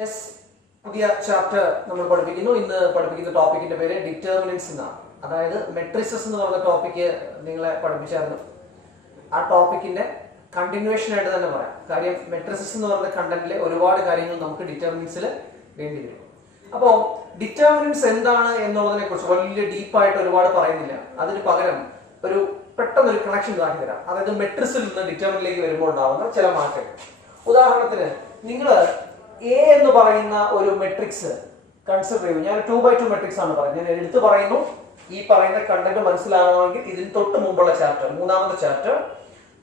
Yes, പുതിയ chapter നമ്മൾ പഠിപ്പിക്കുന്നു. ഇന്ന് പഠിപ്പിക്കുന്ന ടോപ്പിക്കിന്റെ പേര് ഡിറ്റർമിനൻസ് എന്നാണ്. അതായത് മെട്രിസസ് എന്ന് പറഞ്ഞ ടോപ്പിക്ക് നിങ്ങളെ പഠിപ്പിച്ചായിരുന്നു. ആ ടോപ്പിക്കിന്റെ കണ്ടിന്യൂവേഷൻ ആയിട്ട് തന്നെ പറയാം. കാര്യം മെട്രിസസ് എന്ന് പറഞ്ഞ കണ്ടന്റിലെ ഒരുപാട് കാര്യങ്ങൾ നമുക്ക് ഡിറ്റർമിനൻസിൽ വേണ്ടി വരും. അപ്പോൾ ഡിറ്റർമിനൻസ് എന്താണ് എന്നുള്ളതിനെ കുറിച്ച് വലിയ ഡീപ്പായിട്ട് ഒരുപാട് പറയുന്നില്ല. അതിന് പകരം ഒരു പെട്ടെന്നൊരു കണക്ഷൻ കാട്ടി തരാം. അതായത് മെട്രിക്സിൽ നിന്ന് ഡിറ്റർമിനന്റിലേക്ക് വരുമ്പോൾ ഉണ്ടാകുന്ന ചില മാറ്റങ്ങൾ. ഉദാഹരണത്തിന് നിങ്ങൾ എ എന്ന് പറയുന്ന ഒരു മെട്രിക്സ് കൺസിഡർ ചെയ്യും. ഞാൻ 2x2 മെട്രിക്സ് ആണ് പറയുന്നത്. ഞാൻ എടുത്തു പറയുന്നു, ഈ പറയുന്ന കണ്ടന്റ് മനസ്സിലാകണമെങ്കിൽ ഇതിന് തൊട്ട് മുമ്പുള്ള ചാപ്റ്റർ, മൂന്നാമത്തെ ചാപ്റ്റർ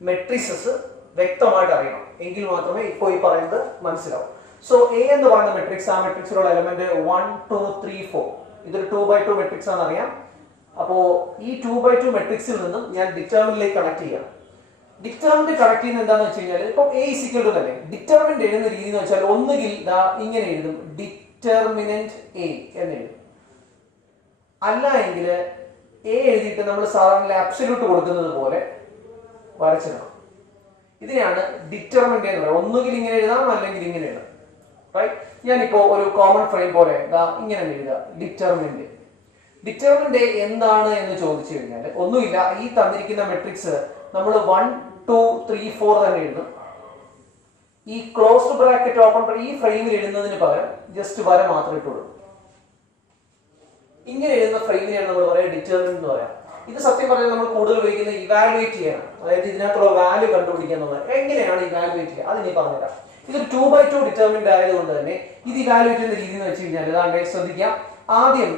മെട്രിസസ് വ്യക്തമായിട്ട് അറിയണം. എങ്കിൽ മാത്രമേ ഇപ്പോൾ ഈ പറയുന്നത് മനസ്സിലാവും. സോ എ എന്ന് പറയുന്ന മെട്രിക്സ്, ആ മെട്രിക്സിലുള്ള എലമെന്റ് 1 2 3 4, ഇതൊരു 2x2 മെട്രിക്സ് ആണെന്ന് അറിയാം. അപ്പോ ഈ 2x2 മെട്രിക്സിൽ നിന്നും ഞാൻ ഡിറ്റർമിനന്റിലേക്ക് കണക്ട് ചെയ്യാം. ഡിറ്റർമിനന്റ് കണക്ട് ചെയ്യുന്നത് എന്താണെന്ന് വെച്ച് കഴിഞ്ഞാൽ, ഇപ്പൊ എ ഇസിക്കൽ ടു തന്നെ ഡിറ്റർമിനന്റ് എഴുതുന്ന രീതി എന്ന് വെച്ചാൽ ഒന്നുകിൽ ഇങ്ങനെ എഴുതും, ഡിറ്റർമിനന്റ് എ എന്ന് എഴുതും. അല്ല എങ്കിൽ എ എഴുതിയിട്ട് നമ്മൾ സാധാരണ അബ്സല്യൂട്ട് കൊടുക്കുന്നത് പോലെ വരച്ചിടണം. ഇതിനെയാണ് ഡിറ്റർമിനന്റ് എന്ന് പറയുന്നത്. ഒന്നുകിൽ ഇങ്ങനെ എഴുതാം, അല്ലെങ്കിൽ ഇങ്ങനെ എഴുതാം. റൈറ്റ്? ഞാനിപ്പോ ഒരു കോമൺ ഫ്രെയിം പോലെ ഇങ്ങനെ എഴുതുക, ഡിറ്റർമിനന്റ്. ഡിറ്റർമിനന്റ് എന്താണ് എന്ന് ചോദിച്ചു കഴിഞ്ഞാൽ ഒന്നുമില്ല, ഈ തന്നിരിക്കുന്ന മെട്രിക്സ് നമ്മൾ 1 2 3 4 തന്നെ എഴുതും. ഈ ക്ലോസ്ഡ് ബ്രാക്കറ്റ് ഓപ്പൺ ഈ ഫ്രെയിമിൽ എഴുതുന്നതിന് പകരം ജസ്റ്റ് വര മാത്രം ഇട്ടുള്ളൂ. ഇങ്ങനെ എഴുതുന്ന ഫ്രെയിമിനെയാണ് നമ്മൾ പറയുക ഡിറ്റർമിനന്റ് എന്ന് പറയാം. ഇത് സത്യം പറഞ്ഞാൽ നമ്മൾ കൂടുതൽ ഉപയോഗിക്കുന്നത് ഇവാലുവേറ്റ് ചെയ്യാനാണ്. അതായത് ഇതിനകത്തുള്ള വാല്യൂ കണ്ടുപിടിക്കുക എന്നുള്ളത്. എങ്ങനെയാണ് ഇവാലുവേറ്റ് ചെയ്യുക അതിനി പറഞ്ഞുതരാം. ഇതൊരു 2x2 ഡിറ്റർമിനന്റ് ആയതുകൊണ്ട് തന്നെ ഇത് ഇവാലുവേറ്റ് ചെയ്യുന്ന രീതി എന്ന് വെച്ച് കഴിഞ്ഞാൽ ഇതാണ്ട് ശ്രദ്ധിക്കാം. ആദ്യം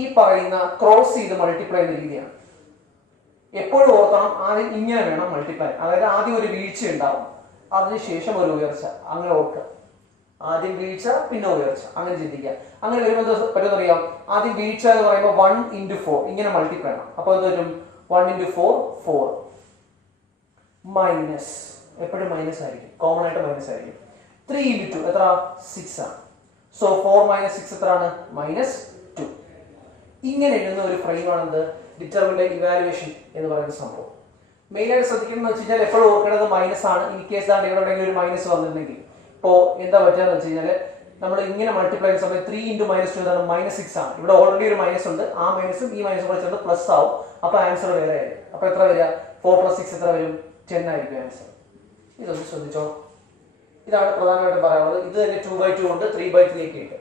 ഈ പറയുന്ന ക്രോസ് ചെയ്ത് മൾട്ടിപ്ലൈ ചെയ്യുന്ന രീതിയാണ്. എപ്പോഴും ഓർക്കണം, ആദ്യം ഇങ്ങനെ വേണം മൾട്ടിപ്ലൈ. അതായത് ആദ്യം ഒരു വീഴ്ച ഉണ്ടാവും, അതിനുശേഷം ഒരു ഉയർച്ച. അങ്ങനെ ഓർക്കുക. ആദ്യം വീഴ്ച പിന്നെ ഉയർച്ച, അങ്ങനെ ചിന്തിക്കുക. അങ്ങനെ വരുമ്പോൾ എന്താ പറ്റുന്നറിയാം, ആദ്യം വീഴ്ച എന്ന് പറയുമ്പോൾ 1 × 4 ഇങ്ങനെ മൾട്ടിപ്ലൈ ചെയ്യണം. അപ്പൊ എന്ത് വരും? 1 × 4 4 മൈനസ്, എപ്പോഴും മൈനസ് ആയിരിക്കും, കോമൺ ആയിട്ട് മൈനസ് ആയിരിക്കും. 3 × 2 എത്ര? 6 ആണ്. സോ 4 - 6 എത്രയാണ്? -2. ഇങ്ങനെ എഴുതുന്ന ഒരു ഫ്രെയിമാണ് എന്ത്? ഡിറ്റർമിനന്റ് ഇവാലുവേഷൻ എന്ന് പറയുന്ന സംഭവം. മെയിൻ ആയിട്ട് ശ്രദ്ധിക്കുന്നത് വെച്ച് കഴിഞ്ഞാൽ എപ്പോഴും ഓർക്കേണ്ടത് മൈനസ് ആണ്. ഇൻ കേസ് ആണ് ഇവിടെ എവിടെയെങ്കിലും ഒരു മൈനസ് വന്നിട്ടുണ്ടെങ്കിൽ ഇപ്പോ എന്താ പറ്റുക വെച്ച് കഴിഞ്ഞാൽ നമ്മൾ ഇങ്ങനെ മൾട്ടിപ്ലൈ ചെയ്യുന്ന സമയത്ത് 3 × -2 എന്താണ്? -6 ആണ്. ഇവിടെ ഓൾറെഡി ഒരു മൈനസ് ഉണ്ട്. ആ മൈനസും ഈ മൈനസും കൂടെ ചേർത്ത് പ്ലസ് ആവും. അപ്പൊ ആൻസർ വേറെ ആയിരിക്കും. അപ്പൊ എത്ര വരിക? 4 + 6 എത്ര വരും? 10 ആയിരിക്കും ആൻസർ. ഇതൊന്ന് ശ്രദ്ധിച്ചോ. ഇതാണ് പ്രധാനമായിട്ടും പറയാനുള്ളത്. ഇത് തന്നെ 2x2 കൊണ്ട് 3x3 ഒക്കെ ഉണ്ട്.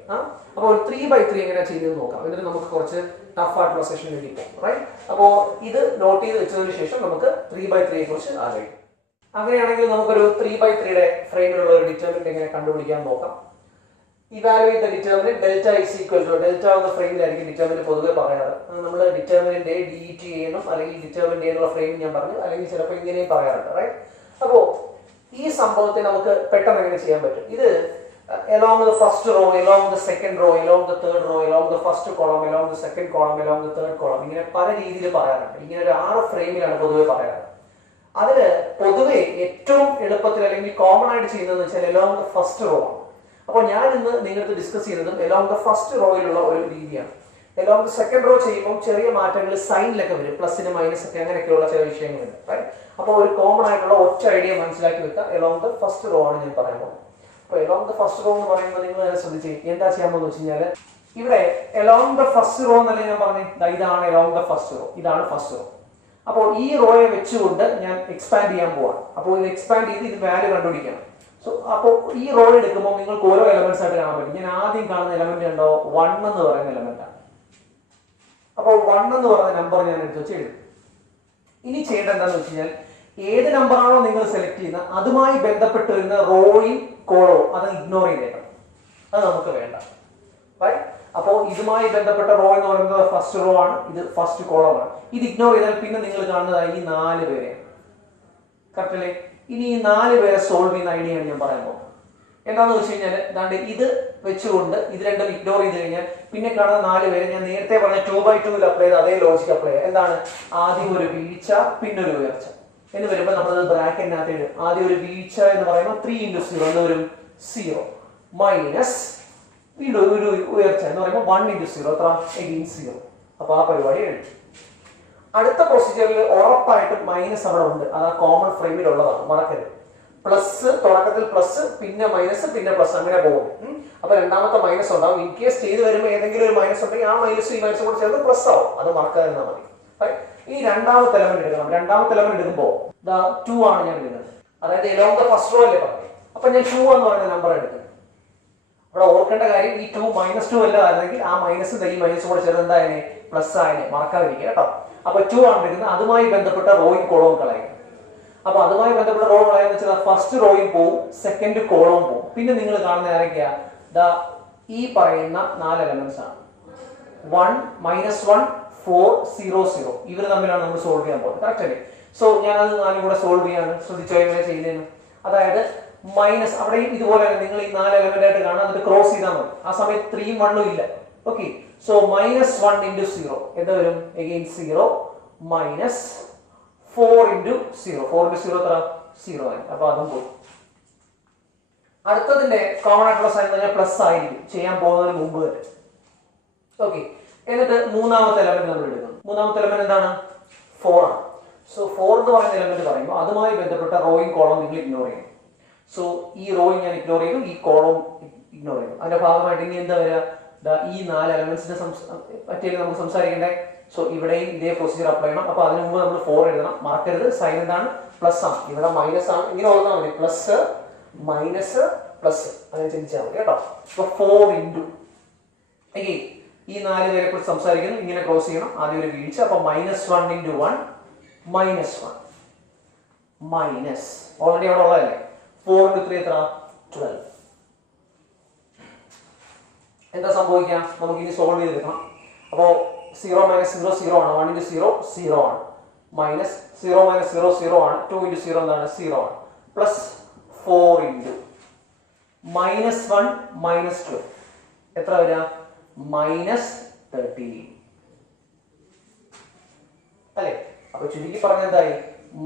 അപ്പോൾ 3x3 എങ്ങനെയാ ചെയ്യുന്നത് നോക്കാം. എന്നിട്ട് നമുക്ക് കുറച്ച് ടഫ് ആയിട്ടുള്ള സെഷൻ വേണ്ടി പോകും. റൈറ്റ്? അപ്പോൾ ഇത് നോട്ട് ചെയ്ത് വെച്ചതിന് ശേഷം നമുക്ക് 3x3യെ കുറിച്ച് ആലോചിക്കാം. അങ്ങനെയാണെങ്കിൽ നമുക്കൊരു 3x3യുടെ ഫ്രെയിമിലുള്ള ഒരു ഡിറ്റർമിനന്റ് എങ്ങനെ കണ്ടുപിടിക്കാൻ നോക്കാം. Evaluate the determinant delta is equal to delta എന്ന ഫ്രെയിമിലായിരിക്കും ഡിറ്റർമിനന്റ് പൊതുവെ പറയാറ്. നമ്മൾ ഡിറ്റർമിനന്റ് ഡിഇടി എന്നും അല്ലെങ്കിൽ ഡിറ്റർമിനന്റ് എന്നുള്ള ഫ്രെയിം ഞാൻ പറഞ്ഞു, അല്ലെങ്കിൽ ചിലപ്പോൾ ഇങ്ങനെയും പറയാറുണ്ട്. റൈറ്റ്? അപ്പോ ഈ സംഭവത്തെ നമുക്ക് പെട്ടെന്ന് എങ്ങനെ ചെയ്യാൻ പറ്റും? ഇത് along the first row, along the second row, along the third row, along the first column, along the second column, along the third column, ഇങ്ങനെ പല രീതിയിൽ പറയാറുണ്ട്. ഇങ്ങനെ ഒരു 6 ഫ്രെയിമിലാണ് പൊതുവെ പറയാറ്. അതില് പൊതുവെ ഏറ്റവും എളുപ്പത്തിൽ അല്ലെങ്കിൽ കോമൺ ആയിട്ട് ചെയ്യുന്നതെന്ന് വെച്ചാൽ along the first row ആണ്. അപ്പോൾ ഞാൻ ഇന്ന് നിങ്ങൾക്ക് ഡിസ്കസ് ചെയ്യുന്നതും along the first റോയിലുള്ള ഒരു രീതിയാണ്. along the second row ചെയ്യുമ്പോൾ ചെറിയ മാറ്റങ്ങൾ സൈനിലൊക്കെ വരും, പ്ലസിന് മൈനസ് ഒക്കെ അങ്ങനെയൊക്കെയുള്ള ചില വിഷയങ്ങളുണ്ട്. അപ്പോൾ ഒരു കോമൺ ആയിട്ടുള്ള ഒറ്റ ഐഡിയ മനസ്സിലാക്കി വെക്കുക. along the first row ആണ് ഞാൻ പറയാൻ പോകുന്നത്. അപ്പോൾ along the first row എന്ന് പറയുമ്പോൾ നിങ്ങൾ ശ്രദ്ധിച്ച് എന്താ ചെയ്യാൻ പോകുന്നത് വെച്ച് കഴിഞ്ഞാൽ, ഇവിടെ along the first row എന്നല്ലേ ഞാൻ പറഞ്ഞത്, ഇതാണ് along the first row, ഇതാണ് ഫസ്റ്റ് റോ. അപ്പോൾ ഈ റോയെ വെച്ചുകൊണ്ട് ഞാൻ എക്സ്പാൻഡ് ചെയ്യാൻ പോവാണ്. അപ്പോൾ ഇത് എക്സ്പാൻഡ് ചെയ്ത് ഇത് വാല്യൂ കണ്ടുപിടിക്കണം. സോ അപ്പോൾ ഈ റോ എടുക്കുമ്പോൾ നിങ്ങൾക്ക് ഓരോ എലമെന്റ്സ് ആയിട്ട് കാണാൻ പറ്റും. ഞാൻ ആദ്യം കാണുന്ന എലമെന്റ് ഉണ്ടോ? 1 എന്ന് പറയുന്ന എലമെന്റ് ആണ്. അപ്പോൾ 1 എന്ന് പറയുന്ന നമ്പർ ഞാൻ എടുത്ത് വെച്ച് എഴുതും. ഇനി ചെയ്യേണ്ടത് എന്താണെന്ന് വെച്ച് കഴിഞ്ഞാൽ, ഏത് നമ്പറാണോ നിങ്ങൾ സെലക്ട് ചെയ്യുന്നത് അതുമായി ബന്ധപ്പെട്ട് വരുന്ന റോയും കോളോ അത് ഇഗ്നോർ ചെയ്തേക്കണം. അത് നമുക്ക് വേണ്ട. റൈറ്റ്? അപ്പോൾ ഇതുമായി ബന്ധപ്പെട്ട റോ എന്ന് പറയുന്നത് ഫസ്റ്റ് റോ ആണ്, ഇത് ഫസ്റ്റ് കോളം ആണ്. ഇത് ഇഗ്നോർ ചെയ്താൽ പിന്നെ നിങ്ങൾ കാണുന്നതായി ഈ 4 പേരെയാണ്. കറക്റ്റ് അല്ലേ? ഇനി ഈ 4 പേരെ സോൾവ് ചെയ്യുന്ന ഐഡിയയാണ് ഞാൻ പറയാൻ പോകുന്നത്. എന്താണെന്ന് വെച്ച് കഴിഞ്ഞാൽ ദാണ്ട് ഇത് വെച്ചുകൊണ്ട് ഇത് രണ്ടും ഇഗ്നോർ ചെയ്ത് കഴിഞ്ഞാൽ പിന്നെ കാണുന്ന 4 പേര് ഞാൻ നേരത്തെ പറഞ്ഞ 2x2 അപ്ലൈ ചെയ്ത് അതേ ലോജിക് അപ്ലൈ ചെയ്യുക. എന്താണ്? ആദ്യം ഒരു വീഴ്ച പിന്നെ ഒരു ഉയർച്ച എന്ന് വരുമ്പോൾ നമ്മൾ ബ്രാക്കറ്റിനകത്ത് ഇടും. ആദ്യം ഒരു വീഴ്ച എന്ന് പറയുമ്പോൾ 3 × 0 എന്ന് വരും 0 മൈനസ് വീണ്ടും ഒരു ഉയർച്ച എന്ന് പറയുമ്പോൾ 1 × 0 എത്ര? 0. അപ്പൊ ആ പരിപാടി എഴുതും. അടുത്ത പ്രൊസീജിയറിൽ ഉറപ്പായിട്ടും മൈനസ് അവിടെ ഉണ്ട്. അത് ആ കോമൺ ഫ്രെയിമിലുള്ളതാണ്, മറക്കരുത്. പ്ലസ് തുടക്കത്തിൽ പ്ലസ് പിന്നെ മൈനസ് പിന്നെ പ്ലസ് അങ്ങനെ പോകും. അപ്പൊ രണ്ടാമത്തെ മൈനസ് ഉണ്ടാവും. ഇൻ കേസ് ചെയ്ത് വരുമ്പോൾ ഏതെങ്കിലും ഒരു മൈനസ് ഉണ്ടെങ്കിൽ ആ മൈനസ് ഈ മൈനസ് കൂടെ ചേർന്ന് പ്ലസ് ആവും. അത് മറക്കാതിരുന്നാൽ മതി. ഈ രണ്ടാമത്തെ എലമെന്റ് എടുക്കണം. രണ്ടാമത്തെ എലമെന്റ് എടുക്കുമ്പോൾ 2 ആണ് ഞാൻ എടുക്കുന്നത്. അതായത് എലോങ് ദ ഫസ്റ്റ് റോ അല്ലേ പറഞ്ഞു. അപ്പൊ ഞാൻ 2 എന്ന് പറയുന്ന നമ്പർ എടുക്കും. അവിടെ ഓർക്കേണ്ട കാര്യം ഈ 2 -2 അല്ലായിരുന്നെങ്കിൽ ആ മൈനസ് ഈ മൈനസ് കൂടെ ചേർന്ന് എന്തായാലും പ്ലസ് ആയതിനെ മറക്കാതിരിക്കുക കേട്ടോ. അപ്പൊ 2 ആണ് എടുക്കുന്നത്. അതുമായി ബന്ധപ്പെട്ട റോയും കോളവും കളയും. അപ്പൊ അതുമായി ബന്ധപ്പെട്ട റോ കളയാന്ന് വെച്ചാൽ ഫസ്റ്റ് റോയും പോവും, സെക്കൻഡ് കോളവും പോവും. പിന്നെ നിങ്ങൾ കാണുന്ന ആരൊക്കെയാ? ഈ പറയുന്ന 4 എലമെന്റ്സ് ആണ്. 1 -1 4 0 0. ഇവർ തമ്മിലാണ് നമ്മൾ സോൾവ് ചെയ്യാൻ പോകുന്നത്. കറക്റ്റ് അല്ലേ? സോ ഞാനത് 4 കൂടെ സോൾവ് ചെയ്യാണ്. ശ്രദ്ധിച്ചോ എങ്ങനെ ചെയ്യുന്നതെന്ന്. അതായത് മൈനസ് അവിടെയും ഇതുപോലെ നിങ്ങൾ ഈ 4 എലമെന്റ് ആയിട്ട് കാണാം. എന്നിട്ട് ക്രോസ് ചെയ്താൽ മതി. ആ സമയത്ത് 3 1 ഇല്ല. ഓക്കെ. സോ -1 into 0 എന്താ വരും? Again 0 minus 4 into 0. 4 into 0 എത്ര? 0 ആയി. അപ്പൊ അതും പോയി. അടുത്തതിന്റെ കോമൺ ആയിട്ടുള്ള സൈൻ എന്ന് പറഞ്ഞാൽ പ്ലസ് ആയിരിക്കും ചെയ്യാൻ പോകുന്നതിന് മുമ്പ് തന്നെ. ഓക്കെ. എന്നിട്ട് മൂന്നാമത്തെ എലമെന്റ് നമ്മൾ എടുക്കുന്നു. മൂന്നാമത്തെ എലമെന്റ് എന്താണ്? 4 ആണ്. സോ 4 എന്ന് പറയുന്ന എലമെന്റ് പറയുമ്പോൾ അതുമായി ബന്ധപ്പെട്ട റോയും കോളവും നിങ്ങൾ ഇഗ്നോർ ചെയ്യും. സോ ഈ റോയും ഞാൻ ഇഗ്നോർ ചെയ്തു, ഈ കോളവും ഇഗ്നോർ ചെയ്തു. അതിന്റെ ഭാഗമായിട്ട് ഇനി എന്താ വരിക? ഈ 4 എലമെന്റ്സിനെ പറ്റിയൊക്കെ നമുക്ക് സംസാരിക്കണ്ടേ. സോ ഇവിടെയും ഇതേ പ്രൊസീജിയർ അപ്ലൈ ചെയ്യണം. അപ്പൊ അതിന് മുമ്പ് നമ്മൾ 4 എഴുതണം. മറക്കരുത്, സൈൻ എന്താണ്? പ്ലസ് ആണ്. ഇവിടെ മൈനസ് ആണ്. ഇങ്ങനെ ഓർത്താൽ മതി. പ്ലസ് മൈനസ് പ്ലസ് അങ്ങനെ ചിന്തിച്ചാൽ മതി കേട്ടോ. അപ്പൊ 4 into ഈ 4 പേരെ കുറിച്ച് സംസാരിക്കുന്നു. ഇങ്ങനെ ക്രോസ് ചെയ്യണം. ആദ്യം ഒരു വീഴ്ച. അപ്പൊ -1 into 1 -1 മൈനസ് ഓൾറെഡി അവിടെ ഉള്ളതല്ലേ. 4 into 3 എത്ര? 12. എന്താ സംഭവിക്കുക? നമുക്ക് ഇനി സോൾവ് ചെയ്തെടുക്കണം. അപ്പോ 0 - 0 0 ആണ്. 1 into 0 0 ആണ്. മൈനസ് 0 - 0 0 ആണ്. 2 into 0 എന്താണ്? 0 ആണ്. പ്ലസ് 4 into -1 -2 എത്ര വരിക? -13 അല്ലേ? അപ്പൊ ചുരുക്കി പറഞ്ഞ എന്തായി?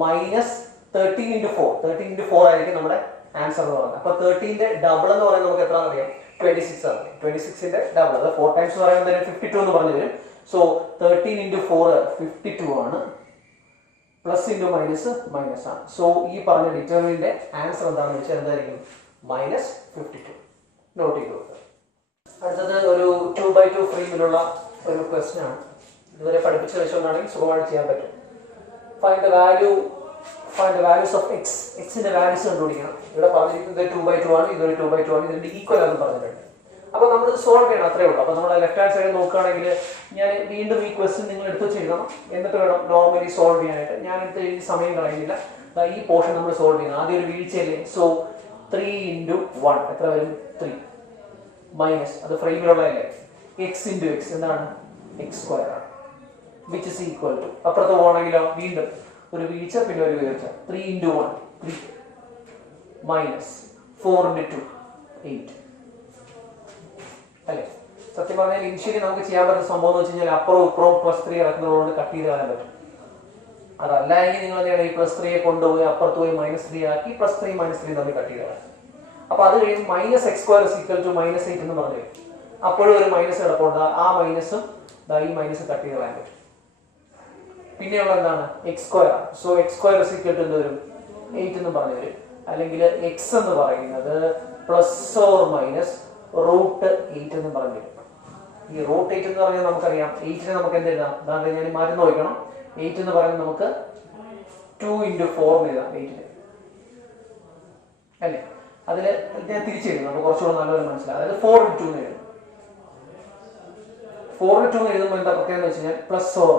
-13 into 4. 13 into 4 ആയിരിക്കും നമ്മുടെ ആൻസർ എന്ന് പറയുന്നത്. അപ്പൊ 13ന്റെ ഡബിൾ എന്ന് പറയുന്നത് നമുക്ക് എത്ര അറിയാം? 26 ആണ്. 26ന്റെ ഡബിൾ അത് 4 ടൈംസ് എന്ന് പറയുമ്പോൾ 52 എന്ന് പറഞ്ഞു വരും. സോ 13 into 4 52 ആണ്. പ്ലസ് ഇൻറ്റു മൈനസ് മൈനസ് ആണ്. സോ ഈ പറഞ്ഞ ഡിറ്റർമിനന്റിന്റെ ആൻസർ എന്താണെന്ന് വെച്ചാൽ എന്തായിരിക്കും? -52. നോട്ട് ചെയ്ത് കൊടുക്കുക. അടുത്തത് ഒരു 2x2 ഫ്രീമിലുള്ള ഒരു ക്വസ്റ്റ്യൻ ആണ്. ഇതുവരെ പഠിപ്പിച്ച വെച്ചുകൊണ്ടാണെങ്കിൽ സുഖമായിട്ട് ചെയ്യാൻ പറ്റും. Find the values of x. എക്സിന്റെ വാല്യൂസ് കണ്ടുപിടിക്കണം. ഇവിടെ പറഞ്ഞിരിക്കുന്നത് 2x2 ആണ്. ഇതൊരു 2x2 ആണ്. ഇതിന്റെ ഈക്വൽ ആണെന്ന് പറഞ്ഞിട്ടുണ്ട്. അപ്പൊ നമ്മൾ സോൾവ് ചെയ്യണം. അത്രേ ഉള്ളൂ. അപ്പൊ നമ്മുടെ ലെഫ്റ്റ് ഹാൻഡ് സൈഡ് നോക്കുകയാണെങ്കിൽ ഞാൻ വീണ്ടും ഈ ക്വസ്റ്റ്യൻ നിങ്ങൾ എടുത്തു വെച്ചിരിക്കണം. എന്നിട്ട് വേണം നോർമലി സോൾവ് ചെയ്യാനായിട്ട്. ഞാൻ എടുത്ത് ഈ സമയം കളയുന്നില്ല. ഈ പോർഷൻ നമ്മൾ സോൾവ് ചെയ്യണം. ആദ്യം ഒരു വീഴ്ചയല്ലേ. സോ 3 into 1 എത്ര വരും? 3 മൈനസ് അത് ഫ്രെയിമിലുള്ളതല്ലേ. x into x എന്താണ്? x² ആണ്. വിച്ച് ഇസ് ഈക്വൽ ടു അപ്പുറത്ത് പോകണമെങ്കിലോ വീണ്ടും ഒരു വീഴ്ച പിന്നെ ഒരു വീഴ്ച. 3 into 1 3 മൈനസ് 4 into 2 8 അല്ലേ? സത്യം പറഞ്ഞാൽ ഇനിഷ്യലി നമുക്ക് ചെയ്യാൻ പറ്റുന്ന സംഭവം എന്ന് വെച്ച് കഴിഞ്ഞാൽ അപ്പുറവും ഇപ്പുറവും +3 ഇറക്കുന്നതുകൊണ്ട് കട്ട് ചെയ്ത് കളയാൻ പറ്റും. അതല്ല എങ്കിൽ നിങ്ങൾ എന്താണ് ഈ +3 കൊണ്ടുപോയി അപ്പുറത്ത് പോയി -3 ആക്കി +3 -3 തമ്മിൽ കട്ട് ചെയ്ത് കളയാം. അപ്പൊ അത് കഴിയുമ്പോൾ -x² -8 എന്ന് പറഞ്ഞു. അപ്പോഴും ഒരു മൈനസ് കിടപ്പുണ്ട്. ആ മൈനസും ഈ മൈനസ് കട്ട് ചെയ്ത് കളയാൻ പറ്റും. പിന്നെയുള്ള എന്താണ്? x². സോ x² എന്ത് വരും? 8 എന്ന് പറഞ്ഞു വരും. അല്ലെങ്കിൽ x എന്ന് പറയുന്നത് ±√8 എന്ന് പറഞ്ഞു വരും. ഈ √8 എന്ന് പറഞ്ഞാൽ നമുക്കറിയാം 8നെ നമുക്ക് എന്ത് എഴുതാം? അതാണ്ട് ഞാൻ മാറ്റി നോക്കണം. 8 എന്ന് പറയുന്നത് നമുക്ക് 2 into 4 എന്ന് എഴുതാം. 8ന് അല്ലേ? അതില് ഞാൻ തിരിച്ചെഴുതും. നമുക്ക് കുറച്ചുകൂടെ നല്ലപോലെ മനസ്സിലാവും. അതായത് 4 into 2 എന്ന് എഴുതും. 4 into 2 എഴുതുമ്പോൾ എന്താ പ്രത്യേകത എന്ന് വെച്ച് കഴിഞ്ഞാൽ +or